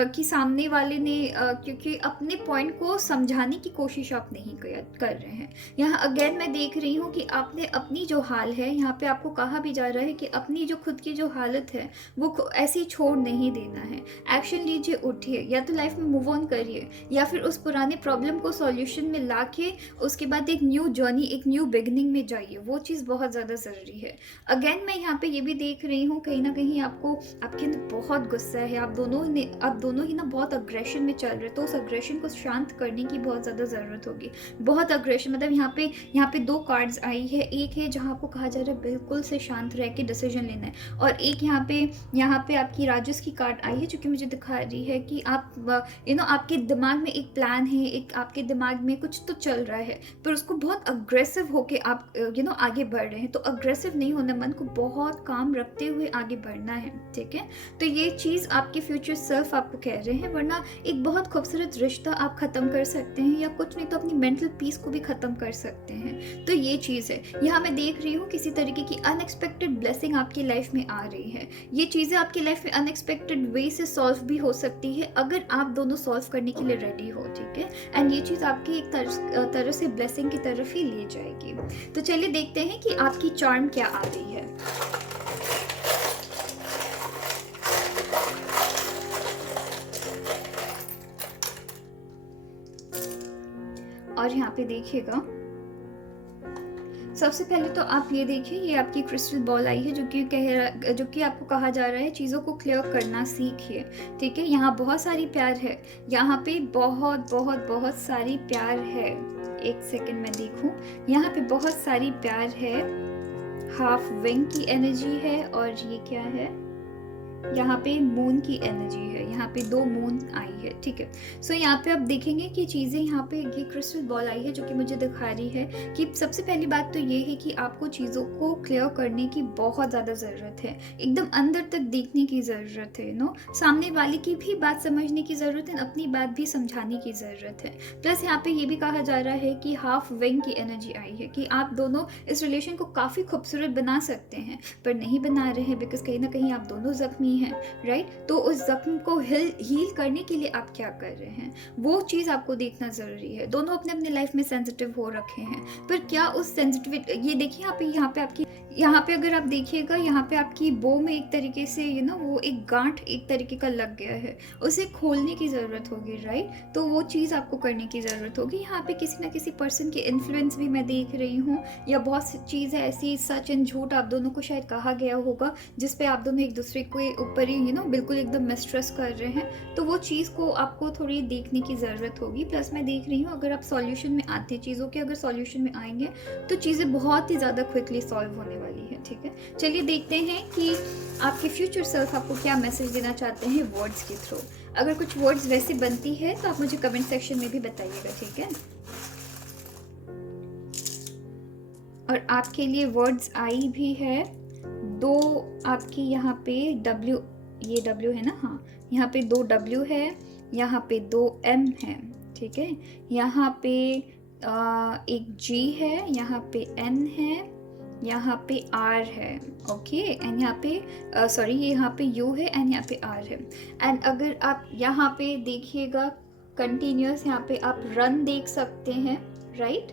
कि सामने वाले ने क्योंकि अपने पॉइंट को समझाने की कोशिश आप नहीं कर रहे हैं। यहाँ अगेन मैं देख रही हूँ कि आपने अपनी जो हाल है, यहाँ पे आपको कहा भी जा रहा है कि अपनी जो खुद की जो हालत है वो ऐसे ही छोड़ नहीं देना है। एक्शन लीजिए, उठिए, या तो लाइफ में मूव ऑन करिए, या फिर उस पुराने प्रॉब्लम को सॉल्यूशन में ला के उसके बाद एक न्यू जर्नी, एक न्यू बिगनिंग में जाइए। वो चीज़ बहुत ज़्यादा ज़रूरी है। अगेन मैं यहाँ पे ये भी देख रही हूँ कहीं ना कहीं आपके अंदर बहुत गुस्सा है, आप दोनों ही ना बहुत अग्रेशन में चल रहे, तो उस अग्रेशन को शांत करने की बहुत ज़्यादा ज़रूरत होगी। बहुत अग्रेशन, मतलब यहाँ पे 2 कार्ड्स आई है। एक है जहाँ आपको कहा जा रहा है बिल्कुल से शांत रह के डिसीजन लेना है, और एक यहाँ पे आपकी राजस की कार्ड आई है, जो कि मुझे दिखा रही है कि आप आपके दिमाग में एक प्लान है, एक आपके दिमाग में कुछ तो चल रहा है, पर उसको बहुत अग्रेसिव होके आप आगे बढ़ रहे हैं। तो अग्रेसिव नहीं होना, मन को बहुत काम रखते हुए आगे बढ़ना है, ठीक है। तो ये चीज़ आपके फ्यूचर सेल्फ आपको कह रहे हैं, वरना एक बहुत खूबसूरत रिश्ता आप ख़त्म कर सकते हैं, या कुछ नहीं तो अपनी मेंटल पीस को भी ख़त्म कर सकते हैं। तो ये चीज़ है। यहाँ मैं देख रही हूँ किसी तरीके की अनएक्सपेक्टेड ब्लेसिंग आपकी लाइफ में आ रही है। ये चीज़ें आपकी लाइफ में अनएक्सपेक्टेड वे से सॉल्व भी हो सकती है, अगर आप दोनों सॉल्व करने के लिए रेडी हो, ठीक है। एंड ये चीज़ आपकी एक तरह से ब्लेसिंग की तरफ ही ले जाएगी। तो चलिए देखते हैं कि आपकी चार्म क्या आ रही है। और यहाँ पे देखिएगा, सबसे पहले तो आप ये देखिए, ये आपकी क्रिस्टल बॉल आई है, जो कि आपको कहा जा रहा है चीज़ों को क्लियर करना सीखिए, ठीक है। यहाँ बहुत सारी प्यार है, यहाँ पे बहुत बहुत बहुत सारी प्यार है। एक सेकंड मैं देखूं। यहाँ पे बहुत सारी प्यार है, हाफ विंग की एनर्जी है, और ये क्या है, यहाँ पे मून की एनर्जी है, यहाँ पे 2 मून आई है, ठीक है। सो यहाँ पे आप देखेंगे कि चीज़ें, यहाँ पे ये क्रिस्टल बॉल आई है जो कि मुझे दिखा रही है कि सबसे पहली बात तो ये है कि आपको चीज़ों को क्लियर करने की बहुत ज़्यादा ज़रूरत है, एकदम अंदर तक देखने की ज़रूरत है, सामने वाले की भी बात समझने की ज़रूरत है, अपनी बात भी समझाने की ज़रूरत है। प्लस यहाँ पे ये भी कहा जा रहा है कि हाफ विंग की एनर्जी आई है कि आप दोनों इस रिलेशन को काफ़ी खूबसूरत बना सकते हैं, पर नहीं बना रहे हैं बिकॉज कहीं ना कहीं आप दोनों जख्मी है, राइट। तो उस जख्म को हील करने के लिए आप क्या कर रहे हैं, वो चीज़ आपको देखना ज़रूरी है। दोनों अपने अपने लाइफ में सेंसिटिव हो रखे हैं, पर क्या उस सेंसिटिव, ये देखिए यहाँ पे आपकी, यहाँ पे अगर आप देखिएगा, यहाँ पे आपकी बो में एक तरीके से वो एक गांठ एक तरीके का लग गया है, उसे खोलने की ज़रूरत होगी, राइट। तो वो चीज़ आपको करने की ज़रूरत होगी। यहाँ पे किसी ना किसी पर्सन के इन्फ्लुएंस भी मैं देख रही हूँ, या बहुत सी चीज़ है ऐसी, सच एंड झूठ आप दोनों को शायद कहा गया होगा, जिसपे आप दोनों एक दूसरे के ऊपर ही बिल्कुल एकदम मिसट्रस्ट कर रहे हैं। तो वो चीज़ को आपको थोड़ी देखने की ज़रूरत होगी। प्लस मैं देख रही हूँ अगर आप सॉल्यूशन में आते हैं, चीज़ों के अगर सॉल्यूशन में आएंगे तो चीज़ें बहुत ही ज़्यादा क्विकली सॉल्व होने वाली है, ठीक है। चलिए देखते हैं कि आपके फ्यूचर सेल्फ आपको क्या मैसेज देना चाहते हैं वर्ड्स के थ्रू। अगर कुछ वर्ड्स वैसे बनती है तो आप मुझे कमेंट सेक्शन में भी बताइएगा, ठीक है। और आपके लिए वर्ड्स आई भी है 2, आपकी यहाँ पे W, ये W है ना, हाँ, यहाँ पे 2 W है, यहाँ पे 2 M है, ठीक है। यहाँ पे एक G है, यहाँ पे N है, यहाँ पे R है, ओके। एंड यहाँ पे सॉरी, यहाँ पे U है एंड यहाँ पे R है। एंड अगर आप यहाँ पे देखिएगा कंटिन्यूस, यहाँ पे आप रन देख सकते हैं, राइट।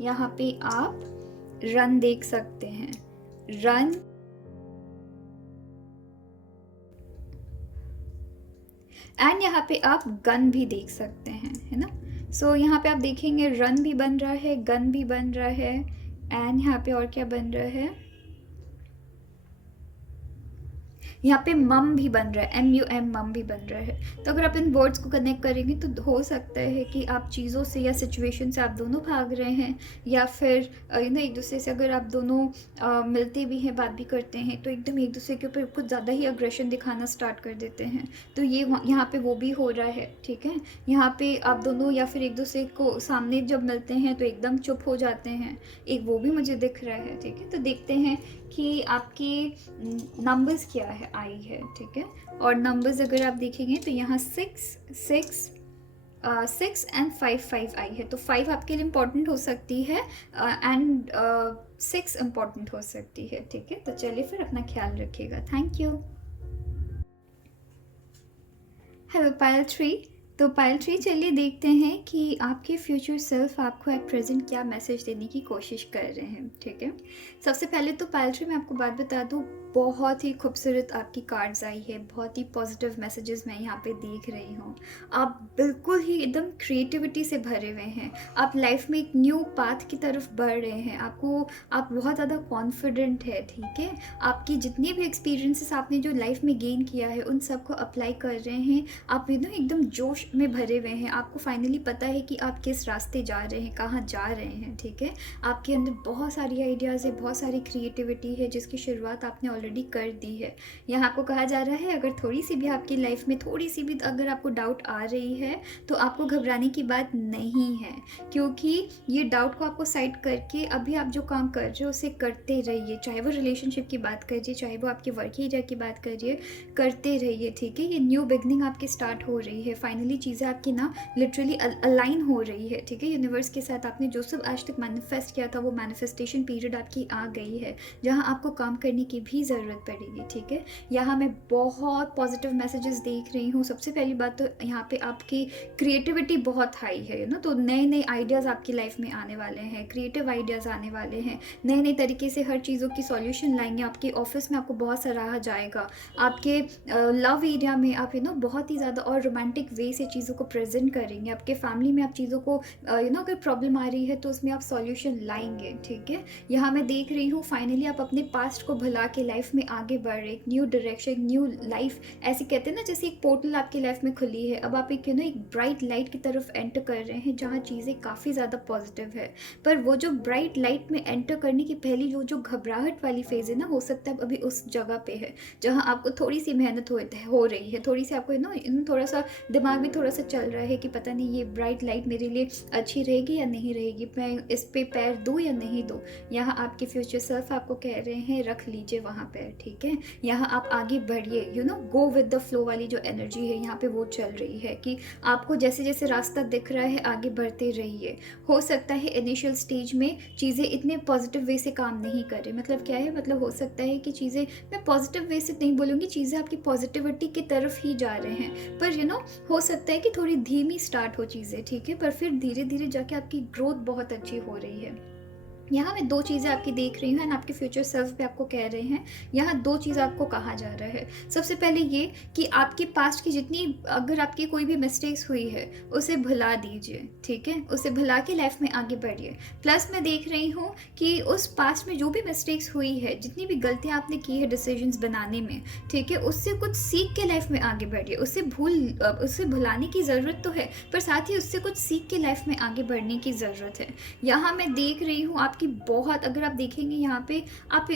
यहाँ पे आप रन देख सकते हैं, रन। एंड यहाँ पे आप गन भी देख सकते हैं, है ना। सो यहाँ पे आप देखेंगे रन भी बन रहा है, गन भी बन रहा है, एंड यहाँ पे और क्या बन रहा है, यहाँ पे मम भी बन रहा है, MUM मम भी बन रहा है। तो अगर आप इन वर्ड्स को कनेक्ट करेंगे तो हो सकता है कि आप चीज़ों से या सिचुएशन से आप दोनों भाग रहे हैं, या फिर एक दूसरे से अगर आप दोनों मिलते भी हैं, बात भी करते हैं, तो एकदम एक दूसरे के ऊपर कुछ ज़्यादा ही अग्रेशन दिखाना स्टार्ट कर देते हैं। तो ये यहाँ पे वो भी हो रहा है, ठीक है। यहाँ पे आप दोनों या फिर एक दूसरे को सामने जब मिलते हैं तो एकदम चुप हो जाते हैं, एक वो भी मुझे दिख रहा है, ठीक है। तो देखते हैं कि आपकी नंबर्स क्या है, आई है, ठीक है। और नंबर्स अगर आप देखेंगे तो यहाँ 6 एंड 5 आई है। तो 5 आपके लिए इम्पॉर्टेंट हो सकती है एंड 6 इम्पॉर्टेंट हो सकती है, ठीक है। तो चलिए फिर अपना ख्याल रखिएगा, थैंक यू। हेलो पायल 3। तो पायल 3, चलिए देखते हैं कि आपके फ्यूचर सेल्फ आपको एट प्रेजेंट क्या मैसेज देने की कोशिश कर रहे हैं, ठीक है। सबसे पहले तो पायल 3 मैं आपको बात बता दूँ, बहुत ही खूबसूरत आपकी कार्ड्स आई है, बहुत ही पॉजिटिव मैसेजेस मैं यहाँ पे देख रही हूँ। आप बिल्कुल ही एकदम क्रिएटिविटी से भरे हुए हैं, आप लाइफ में एक न्यू पाथ की तरफ बढ़ रहे हैं, आप बहुत ज़्यादा कॉन्फिडेंट है, ठीक है। आपकी जितने भी एक्सपीरियंसेस आपने जो लाइफ में गेन किया है उन सबको अप्लाई कर रहे हैं, आप एकदम जोश में भरे हुए हैं। आपको फाइनली पता है कि आप किस रास्ते जा रहे हैं, कहाँ जा रहे हैं, ठीक है। आपके अंदर बहुत सारी आइडियाज़ है, बहुत सारी क्रिएटिविटी है, जिसकी शुरुआत आपने ऑलरेडी कर दी है। यहाँ आपको कहा जा रहा है अगर थोड़ी सी भी आपकी लाइफ में थोड़ी सी भी अगर आपको डाउट आ रही है तो आपको घबराने की बात नहीं है, क्योंकि ये डाउट को आपको साइड करके अभी आप जो काम कर रहे हो उसे करते रहिए। चाहे वो रिलेशनशिप की बात करिए, चाहे वो आपके वर्क एरिया की बात करिए, करते रहिए, ठीक है। ये न्यू बिगनिंग आपकी स्टार्ट हो रही है, फाइनली चीज़ें आपकी लिटरली अलाइन हो रही है, ठीक है। यूनिवर्स के साथ आपने जो सब आज तक मैनिफेस्ट किया था वो मैनिफेस्टेशन पीरियड आपकी आ गई है, जहाँ आपको काम करने की भी ज़रूरत पड़ेगी, ठीक है। यहाँ मैं बहुत पॉजिटिव मैसेजेस देख रही हूँ। सबसे पहली बात तो यहाँ पे आपकी क्रिएटिविटी बहुत हाई है ना, तो नए नए आइडियाज़ आपकी लाइफ में आने वाले हैं, क्रिएटिव आइडियाज़ आने वाले हैं, नए नए तरीके से हर चीज़ों की सॉल्यूशन लाएंगे। आपके ऑफिस में आपको बहुत सराहा जाएगा, आपके लव एरिया में आप बहुत ही ज़्यादा और रोमांटिक वे से चीज़ों को प्रेजेंट करेंगे, आपके फैमिली में आप चीज़ों को अगर प्रॉब्लम आ रही है तो उसमें आप सॉल्यूशन लाएंगे, ठीक है। यहाँ मैं देख रही हूँ फाइनली आप अपने पास्ट को भुला के लाइफ में आगे बढ़ रहे, एक न्यू डायरेक्शन, न्यू लाइफ, ऐसे कहते हैं ना, जैसे एक पोर्टल आपकी लाइफ में खुली है। अब आप एक एक ब्राइट लाइट की तरफ एंटर कर रहे हैं जहाँ चीज़ें काफ़ी ज़्यादा पॉजिटिव है। पर वो जो ब्राइट लाइट में एंटर करने की पहली जो घबराहट वाली फेज़ है ना, हो सकता है अभी उस जगह पे है जहाँ आपको थोड़ी सी मेहनत हो रही है, थोड़ी सी आपको थोड़ा सा दिमाग में थोड़ा सा चल रहा है कि पता नहीं ये ब्राइट लाइट मेरे लिए अच्छी रहेगी या नहीं रहेगी, मैं इस पे पैर दूँ या नहीं दूँ। यहाँ आपके फ्यूचर सेल्फ आपको कह रहे हैं रख लीजिए वहाँ पैर, ठीक है। यहाँ आप आगे बढ़िए, गो विद द फ्लो वाली जो एनर्जी है यहाँ पे वो चल रही है कि आपको जैसे जैसे रास्ता दिख रहा है आगे बढ़ते रहिए। हो सकता है इनिशियल स्टेज में चीज़ें इतने पॉजिटिव वे से काम नहीं करें, मतलब क्या है, मतलब हो सकता है कि चीज़ें, मैं पॉजिटिव वे से नहीं बोलूँगी, चीज़ें आपकी पॉजिटिविटी की तरफ ही जा रहे हैं, पर हो सकता है कि थोड़ी धीमी स्टार्ट हो चीज़ें, ठीक है, पर फिर धीरे धीरे जाके आपकी ग्रोथ बहुत अच्छी हो रही है। यहाँ मैं दो चीज़ें आपकी देख रही हूँ एंड आपके फ्यूचर सेल्फ भी आपको कह रहे हैं, यहाँ दो चीज़ आपको कहा जा रहा है। सबसे पहले ये कि आपके पास्ट की जितनी, अगर आपकी कोई भी मिस्टेक्स हुई है उसे भुला दीजिए, ठीक है, उसे भुला के लाइफ में आगे बढ़िए। प्लस मैं देख रही हूँ कि उस पास्ट में जो भी मिस्टेक्स हुई है, जितनी भी गलतियाँ आपने की है डिसीजंस बनाने में, ठीक है, उससे कुछ सीख के लाइफ में आगे बढ़िए। उसे भुलाने की ज़रूरत तो है, पर साथ ही उससे कुछ सीख के लाइफ में आगे बढ़ने की ज़रूरत है। यहाँ मैं देख रही हूँ कि बहुत, अगर आप देखेंगे यहाँ पे आप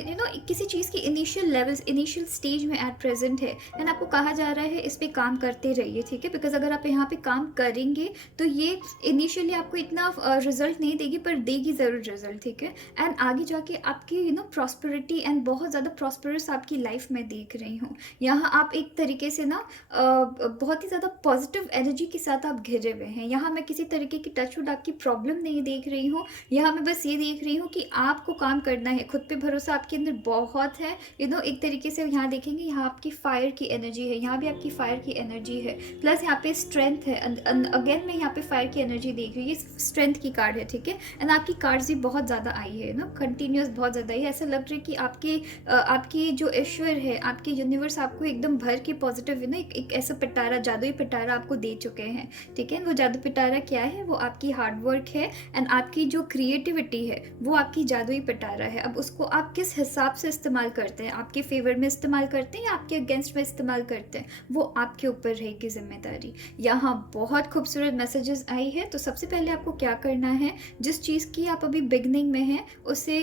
किसी चीज़ की इनिशियल लेवल्स, इनिशियल स्टेज में एट प्रेजेंट है एंड आपको कहा जा रहा है इस पे काम करते रहिए, ठीक है, बिकॉज अगर आप यहाँ पे काम करेंगे तो ये इनिशियली आपको इतना रिजल्ट नहीं देगी, पर देगी ज़रूर रिजल्ट, ठीक है। एंड आगे जाके आपकी प्रॉस्पेरिटी एंड बहुत ज़्यादा प्रॉस्परस आपकी लाइफ में देख रही हूँ। यहाँ आप एक तरीके से बहुत ही ज़्यादा पॉजिटिव एनर्जी के साथ आप घिरे हुए हैं। यहाँ मैं किसी तरीके की टचवुड आपकी प्रॉब्लम नहीं देख रही हूँ, यहाँ मैं बस ये देख रही हूँ कि आपको काम करना है, खुद पे भरोसा आपके अंदर बहुत है। एक तरीके से यहाँ देखेंगे, यहाँ आपकी फायर की एनर्जी है, यहाँ भी आपकी फायर की एनर्जी है, प्लस यहाँ पे स्ट्रेंथ है। अगेन मैं यहाँ पे फायर की एनर्जी देख रही हूँ, ये स्ट्रेंथ की कार्ड है, ठीक है। एंड आपकी कार्ड्स भी बहुत ज़्यादा आई है कंटिन्यूस, बहुत ज़्यादा आई है। ऐसा लग रहा है कि आपकी जो ईश्वर है, आपके यूनिवर्स आपको एकदम भर के पॉजिटिव एक ऐसा पिटारा, जादुई पिटारा आपको दे चुके हैं, ठीक है। वो जादू पिटारा क्या है, वो आपकी हार्डवर्क है एंड आपकी जो क्रिएटिविटी है वो आपकी जादुई पिटारा है। अब उसको आप किस हिसाब से इस्तेमाल करते हैं, आपके फेवर में इस्तेमाल करते हैं या आपके अगेंस्ट में इस्तेमाल करते हैं, वो आपके ऊपर रहेगी जिम्मेदारी। यहाँ बहुत खूबसूरत मैसेजेस आई है। तो सबसे पहले आपको क्या करना है, जिस चीज़ की आप अभी बिगनिंग में हैं उसे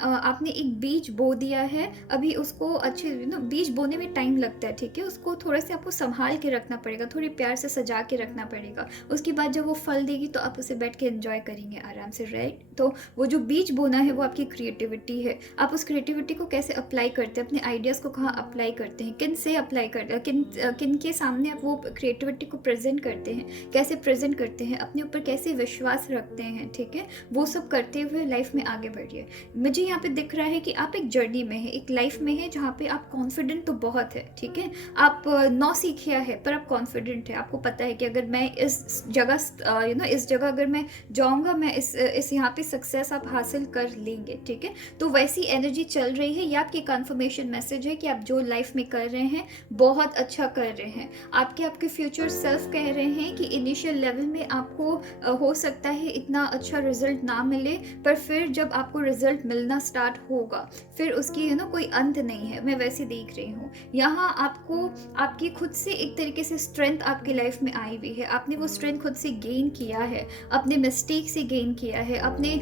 आपने एक बीज बो दिया है, अभी उसको अच्छे बीज बोने में टाइम लगता है, ठीक है, उसको थोड़ा सा आपको संभाल के रखना पड़ेगा, थोड़ी प्यार से सजा के रखना पड़ेगा। उसके बाद जब वो फल देगी तो आप उसे बैठ के एंजॉय करेंगे आराम से, राइट। तो वो जो बीज बोना है वो आपकी क्रिएटिविटी है। आप उस क्रिएटिविटी को कैसे अप्लाई करते हैं, अपने आइडियाज़ को कहाँ अप्लाई करते हैं, किन से अप्लाई करते हैं, किन के सामने आप वो क्रिएटिविटी को प्रेजेंट करते हैं, कैसे प्रेजेंट करते हैं, अपने ऊपर कैसे विश्वास रखते हैं, ठीक है, वो सब करते हुए लाइफ में आगे बढ़िए। मुझे यहाँ पे दिख रहा है कि आप एक जर्नी में है, एक लाइफ में है जहाँ पे आप कॉन्फिडेंट तो बहुत है, ठीक है, आप नौसिखिया है पर आप कॉन्फिडेंट है। आपको पता है कि अगर मैं इस जगह अगर मैं जाऊँगा, मैं इस यहाँ पे सक्सेस आप हासिल कर लेंगे, ठीक है। तो वैसी एनर्जी चल रही है, ये आपकी कंफर्मेशन मैसेज है कि आप जो लाइफ में कर रहे हैं बहुत अच्छा कर रहे हैं। आपके फ्यूचर सेल्फ कह रहे हैं कि इनिशियल लेवल में आपको हो सकता है इतना अच्छा रिजल्ट ना मिले, पर फिर जब आपको रिजल्ट मिलना स्टार्ट होगा फिर उसकी कोई अंत नहीं है, मैं वैसे देख रही हूँ। यहाँ आपको आपकी खुद से एक तरीके से स्ट्रेंथ आपकी लाइफ में आई हुई है, आपने वो स्ट्रेंथ खुद से गेन किया है, अपने मिस्टेक से गेन किया है, अपने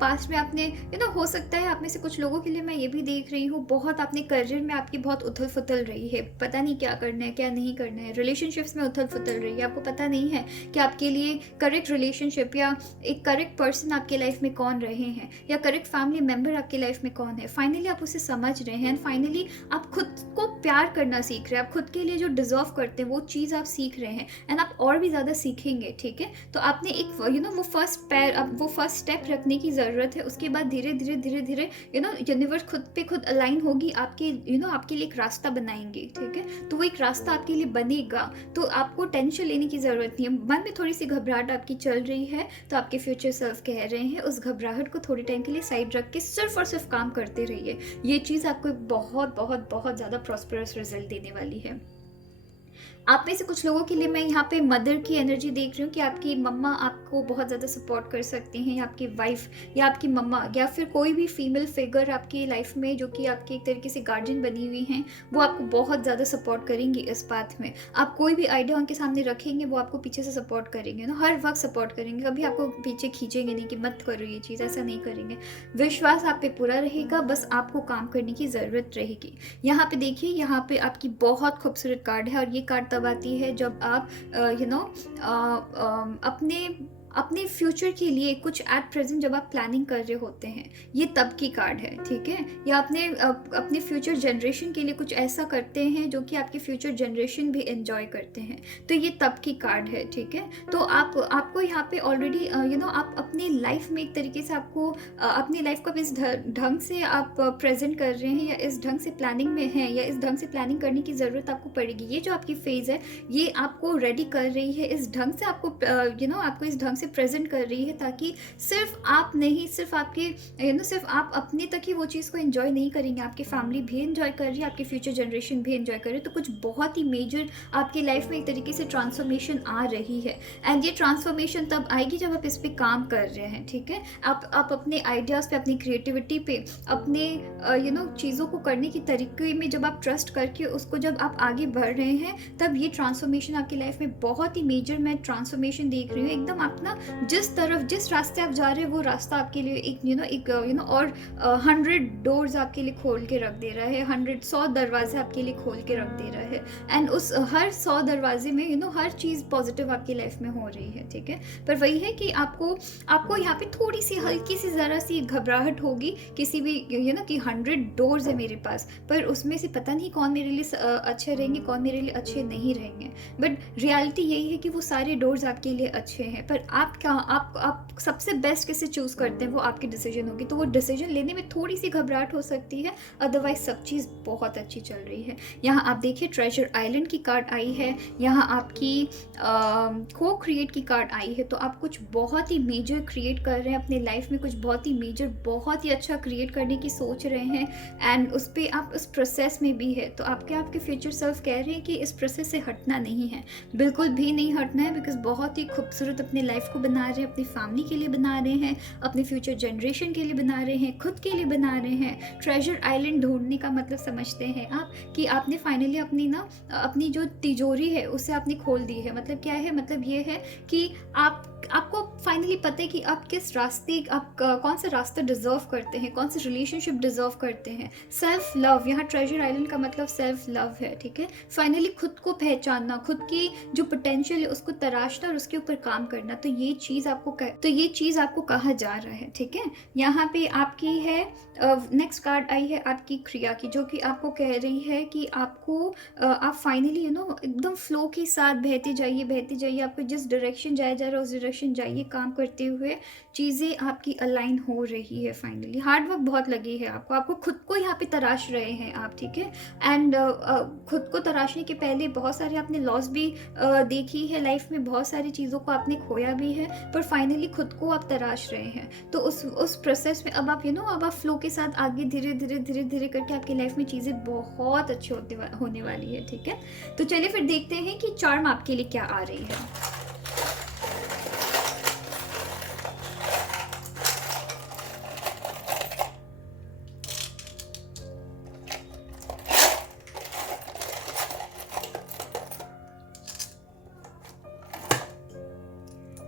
पास्ट में आपने हो सकता है आप में से कुछ लोगों के लिए मैं ये भी देख रही हूँ, बहुत आपने करियर में आपकी बहुत उथल फुथल रही है, पता नहीं क्या करना है क्या नहीं करना है, रिलेशनशिप्स में उथल फुथल रही है, आपको पता नहीं है कि आपके लिए करेक्ट रिलेशनशिप या एक करेक्ट पर्सन आपके लाइफ में कौन रहे हैं, या करेक्ट फैमिली मेम्बर आपके लाइफ में कौन है। फाइनली आप उसे समझ रहे हैं एंड फाइनली आप खुद को प्यार करना सीख रहे हैं, आप खुद के लिए जो डिजर्व करते हैं वो चीज़ आप सीख रहे हैं एंड आप और भी ज़्यादा सीखेंगे, ठीक है। तो आपने एक वो फर्स्ट स्टेप रखने की ज़रूरत है। उसके बाद धीरे धीरे यूनिवर्स खुद पे खुद अलाइन होगी, आपके आपके लिए एक रास्ता बनाएंगे, ठीक है। तो वो एक रास्ता आपके लिए बनेगा, तो आपको टेंशन लेने की ज़रूरत नहीं है। मन में थोड़ी सी घबराहट आपकी चल रही है तो आपके फ्यूचर सेल्फ कह रहे हैं उस घबराहट को थोड़े टाइम के लिए साइड रख के सिर्फ और सिर्फ काम करते रहिए। ये चीज़ आपको बहुत बहुत बहुत ज़्यादा प्रॉस्परस रिजल्ट देने वाली है। आप में से कुछ लोगों के लिए मैं यहाँ पे मदर की एनर्जी देख रही हूँ कि आपकी मम्मा आपको बहुत ज़्यादा सपोर्ट कर सकती हैं, या आपकी वाइफ या आपकी मम्मा या फिर कोई भी फीमेल फिगर आपकी लाइफ में जो कि आपकी एक तरीके से गार्जियन बनी हुई हैं, वो आपको बहुत ज़्यादा सपोर्ट करेंगी इस बात में। आप कोई भी आइडिया उनके सामने रखेंगे, वो आपको पीछे से सपोर्ट करेंगे ना, हर वक्त सपोर्ट करेंगे, कभी आपको पीछे खींचेंगे नहीं कि मत करो ये चीज़, ऐसा नहीं करेंगे। विश्वास आप पे पूरा रहेगा, बस आपको काम करने की ज़रूरत रहेगी। यहाँ पे देखिए, यहाँ पे आपकी बहुत खूबसूरत कार्ड है, और ये कार्ड तब आती है जब आप अपने अपने फ्यूचर के लिए कुछ एट प्रेजेंट जब आप प्लानिंग कर रहे होते हैं, ये तब की कार्ड है, ठीक है। या अपने फ्यूचर जनरेशन के लिए कुछ ऐसा करते हैं जो कि आपके फ्यूचर जनरेशन भी एंजॉय करते हैं, तो ये तब की कार्ड है, ठीक है। तो आपको यहाँ पे ऑलरेडी आप अपनी लाइफ में एक तरीके से आपको अपनी लाइफ को इस ढंग से आप प्रेजेंट कर रहे हैं, या इस ढंग से प्लानिंग में हैं, या इस ढंग से प्लानिंग करने की ज़रूरत आपको पड़ेगी। ये जो आपकी फेज़ है, ये आपको रेडी कर रही है, इस ढंग से आपको आपको इस ढंग से प्रेजेंट कर रही है, ताकि सिर्फ आप नहीं, सिर्फ आपके सिर्फ आप अपने तक ही वो चीज़ को एंजॉय नहीं करेंगे, आपकी फैमिली भी एंजॉय कर रही है, आपकी फ्यूचर जनरेशन भी एंजॉय कर रही है। तो कुछ बहुत ही मेजर आपकी लाइफ में एक तरीके से ट्रांसफॉर्मेशन आ रही है, एंड ये ट्रांसफॉर्मेशन तब आएगी जब आप इस पर काम कर रहे हैं, ठीक है। आप अपने आइडियाज़ पे, अपनी क्रिएटिविटी पे, अपने चीज़ों को करने की तरीके में जब आप ट्रस्ट करके उसको जब आप आगे बढ़ रहे हैं, तब ये ट्रांसफॉर्मेशन आपकी लाइफ में बहुत ही मेजर मैं ट्रांसफॉर्मेशन देख रही हूँ। एकदम आप ना जिस रास्ते आप जा रहे हैं, वो रास्ता आपके लिए एक और 100 डोर्स आपके लिए खोल के रख दे रहा है, 100 दरवाजे आपके लिए खोल के रख दे रहा है, एंड उस हर 100 दरवाजे में हर चीज़ पॉजिटिव आपकी लाइफ में हो रही है, ठीक है। पर वही है कि आपको यहाँ पे थोड़ी सी हल्की सी ज़रा सी घबराहट होगी, किसी भी कि 100 डोर्स है मेरे पास, पर उसमें से पता नहीं कौन मेरे लिए अच्छे रहेंगे, कौन मेरे लिए अच्छे नहीं रहेंगे। बट रियलिटी यही है कि वो सारे डोर्स आपके लिए अच्छे हैं, पर आप सबसे बेस्ट कैसे चूज़ करते हैं, वो आपकी डिसीजन होगी। तो वो डिसीजन लेने में थोड़ी सी घबराहट हो सकती है, अदरवाइज सब चीज़ बहुत अच्छी चल रही है। यहाँ आप देखिए, ट्रेजर आइलैंड की कार्ड आई है, यहाँ आपकी को क्रिएट की कार्ड आई है। तो आप कुछ बहुत ही मेजर क्रिएट कर रहे हैं अपने लाइफ में, कुछ बहुत ही मेजर, बहुत ही अच्छा क्रिएट करने की सोच रहे हैं, एंड उस पर आप उस प्रोसेस में भी है। तो आपके फ्यूचर सेल्फ कह रहे हैं कि इस प्रोसेस से हटना नहीं है, बिल्कुल भी नहीं हटना है, बिकॉज बहुत ही खूबसूरत अपनी लाइफ को बना रहे हैं, अपनी फैमिली के लिए बना रहे हैं, अपने फ्यूचर जनरेशन के लिए बना रहे हैं, खुद के लिए बना रहे हैं। ट्रेजर आइलैंड ढूंढने का मतलब समझते हैं आप कि आपने फाइनली अपनी जो तिजोरी है उसे आपने खोल दी है। मतलब क्या है, मतलब ये है कि आपको फाइनली पता है कि आप किस रास्ते, आप कौन सा रास्ता डिजर्व करते हैं, कौन सा रिलेशनशिप डिजर्व करते हैं। सेल्फ लव, यहाँ ट्रेजर आइलैंड का मतलब सेल्फ लव है, ठीक है। फाइनली खुद को पहचानना, खुद की जो पोटेंशियल है उसको तराशना और उसके ऊपर काम करना, तो ये चीज़ आपको कहा जा रहा है, ठीक है। यहाँ पे आपकी है नेक्स्ट कार्ड आई है आपकी क्रिया की, जो कि आपको कह रही है कि आपको आप फाइनली एकदम फ्लो के साथ बहते जाइए, आपको जिस डायरेक्शन जाया जा रहा है उस डायरेक्शन जाइए, काम करते हुए चीज़ें आपकी अलाइन हो रही है। फाइनली हार्डवर्क बहुत लगी है आपको खुद को यहाँ पे तराश रहे हैं आप, ठीक है। एंड खुद को तराशने के पहले बहुत सारे आपने लॉस भी देखी है लाइफ में, बहुत सारी चीज़ों को आपने खोया भी है, पर फाइनली खुद को आप तराश रहे हैं। तो उस प्रोसेस में अब आप फ्लो के साथ आगे धीरे धीरे करके आपकी लाइफ में चीज़ें बहुत अच्छी होने वाली है, ठीक है। तो चलिए फिर देखते हैं कि चार्म आपके लिए क्या आ रही है।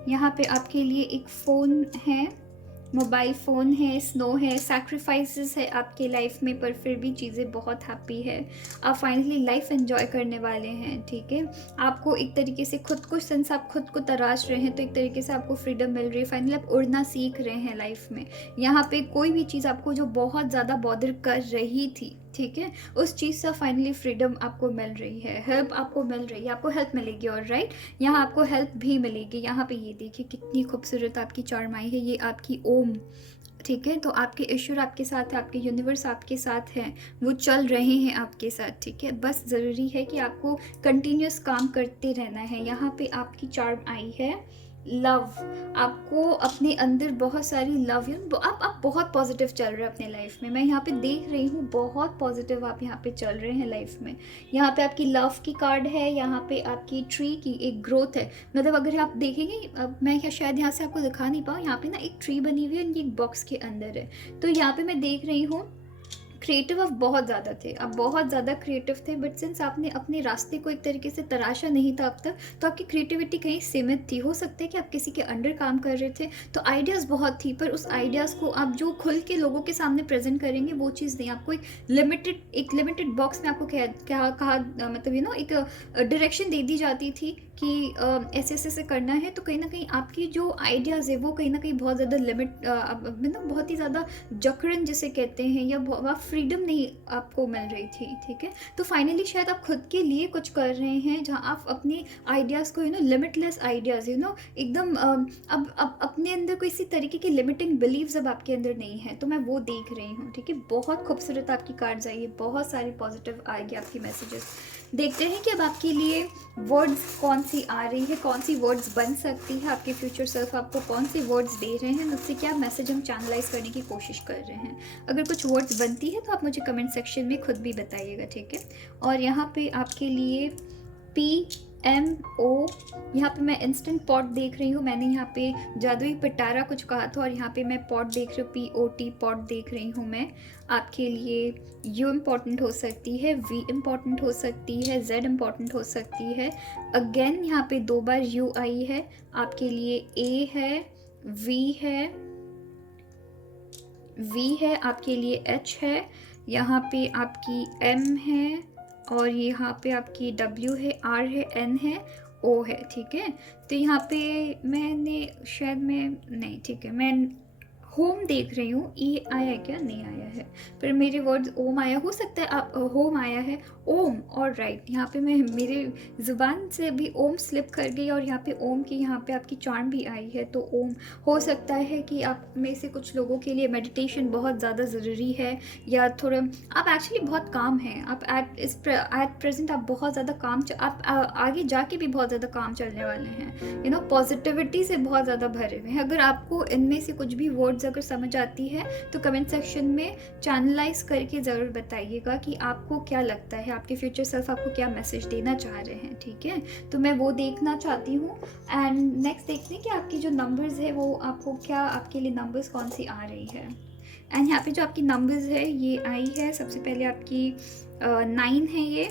यहाँ पे आपके लिए एक फ़ोन है, मोबाइल फ़ोन है, स्नो है, सैक्रिफाइसेस है आपके लाइफ में, पर फिर भी चीज़ें बहुत हैप्पी है। आप फाइनली लाइफ एंजॉय करने वाले हैं, ठीक है। आपको एक तरीके से सिंस आप खुद को तराश रहे हैं, तो एक तरीके से आपको फ्रीडम मिल रही है। फाइनली आप उड़ना सीख रहे हैं लाइफ में। यहाँ पे कोई भी चीज़ आपको जो बहुत ज़्यादा बॉदर कर रही थी, ठीक है, उस चीज़ से फाइनली फ्रीडम आपको मिल रही है, हेल्प आपको मिल रही है, आपको हेल्प मिलेगी। और राइट, यहाँ आपको हेल्प भी मिलेगी। यहाँ पे ये देखिए कितनी खूबसूरत आपकी चार्म आई है, ये आपकी ओम, ठीक है। तो आपके ईश्वर आपके साथ है, आपके यूनिवर्स आपके साथ है, वो चल रहे हैं आपके साथ, ठीक है। बस ज़रूरी है कि आपको कंटिन्यूस काम करते रहना है। यहाँ पे आपकी चार्म आई है लव, आपको अपने अंदर बहुत सारी लव, आप बहुत पॉजिटिव चल रहे हैं अपने लाइफ में। मैं यहाँ पे देख रही हूँ बहुत पॉजिटिव आप यहाँ पे चल रहे हैं लाइफ में। यहाँ पे आपकी लव की कार्ड है, यहाँ पे आपकी ट्री की एक ग्रोथ है। मतलब अगर आप देखेंगे, अब मैं शायद यहाँ से आपको दिखा नहीं पाऊँ, यहाँ पे ना एक ट्री बनी हुई है, ये एक बॉक्स के अंदर है। तो यहाँ पे मैं देख रही हूँ क्रिएटिव आप बहुत ज़्यादा थे, आप बहुत ज़्यादा क्रिएटिव थे, बट सिंस आपने अपने रास्ते को एक तरीके से तराशा नहीं था अब तक, तो आपकी क्रिएटिविटी कहीं सीमित थी। हो सकता है कि आप किसी के अंडर काम कर रहे थे, तो आइडियाज़ बहुत थी, पर उस आइडियाज़ को आप जो खुल के लोगों के सामने प्रेजेंट करेंगे वो चीज़ नहीं। आपको एक लिमिटेड बॉक्स में आपको कहा मतलब एक डायरेक्शन दे दी जाती थी कि ऐसे ऐसे करना है। तो कहीं ना कहीं आपकी जो आइडियाज़ है वो कहीं ना कहीं बहुत ज़्यादा लिमिट, बहुत ही ज़्यादा जकड़न जिसे कहते हैं, या फ्रीडम नहीं आपको मिल रही थी। ठीक है, तो फाइनली शायद आप खुद के लिए कुछ कर रहे हैं, जहाँ आप अपने आइडियाज़ को लिमिटलेस आइडियाज़ एकदम अब अपने अंदर कोई इसी तरीके की लिमिटिंग बिलीव्स अब आपके अंदर नहीं है। तो मैं वो देख रही हूँ। ठीक है, बहुत खूबसूरत आपकी कार्ड्स आई है, बहुत सारी पॉजिटिव आएगी आपकी मैसेजेस। देखते हैं कि अब आपके लिए वर्ड्स कौन सी आ रही है, कौन सी वर्ड्स बन सकती है। आपके फ्यूचर सेल्फ आपको कौन सी वर्ड्स दे रहे हैं, मुझसे क्या मैसेज हम चैनलाइज करने की कोशिश कर रहे हैं। अगर कुछ वर्ड्स बनती है तो आप मुझे कमेंट सेक्शन में खुद भी बताइएगा। ठीक है, और यहाँ पे आपके लिए PMO, यहाँ पे मैं इंस्टेंट पॉट देख रही हूँ। मैंने यहाँ पे जादुई पिटारा कुछ कहा था, और यहाँ पे मैं पॉट देख रही हूँ, POT पॉट देख रही हूँ मैं। आपके लिए U इम्पॉर्टेंट हो सकती है, V इम्पॉर्टेंट हो सकती है, Z इम्पॉर्टेंट हो सकती है। अगेन यहाँ पे 2 बार U आई है। आपके लिए A है, V है, आपके लिए H है, यहाँ पे आपकी M है, और यहाँ पे आपकी W है, R है, N है, O है। ठीक है, तो यहाँ पे मैंने शायद मैं नहीं, ठीक है, मैं होम देख रही हूँ। E आया क्या? नहीं आया है, पर मेरे वर्ड्स ओम आया, हो सकता है आप होम आया है, ओम। और राइट, यहाँ पे मैं मेरे ज़ुबान से भी ओम स्लिप कर गई, और यहाँ पे ओम की यहाँ पे आपकी चार्म भी आई है। तो ओम हो सकता है कि आप में से कुछ लोगों के लिए मेडिटेशन बहुत ज़्यादा ज़रूरी है, या थोड़ा आप एक्चुअली बहुत काम हैं, आप एट प्रेजेंट आप बहुत ज़्यादा काम आप आगे जाके भी बहुत ज़्यादा काम चलने वाले हैं। पॉजिटिविटी से बहुत ज़्यादा भरे हुए हैं। अगर आपको इनमें से कुछ भी वर्ड्स अगर समझ आती है तो कमेंट सेक्शन में चैनलाइज करके ज़रूर बताइएगा कि आपको क्या लगता है, आपके फ्यूचर सेल्फ आपको क्या मैसेज देना चाह रहे हैं। ठीक है, तो मैं वो देखना चाहती हूँ। एंड नेक्स्ट देखते हैं कि आपकी जो नंबर्स है वो आपको क्या, आपके लिए नंबर्स कौन सी आ रही है। एंड यहाँ पे जो आपकी नंबर्स है ये आई है, सबसे पहले आपकी 9 है,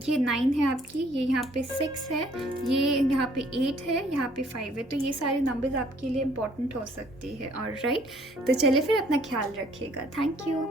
ये 9 है आपकी, ये यहाँ पे 6 है, ये यहाँ पे 8 है, यहाँ पे 5 है। तो ये सारे नंबर्स आपके लिए इम्पोर्टेंट हो सकती है। ऑलराइट, तो चलिए फिर अपना ख्याल रखिएगा। Thank you.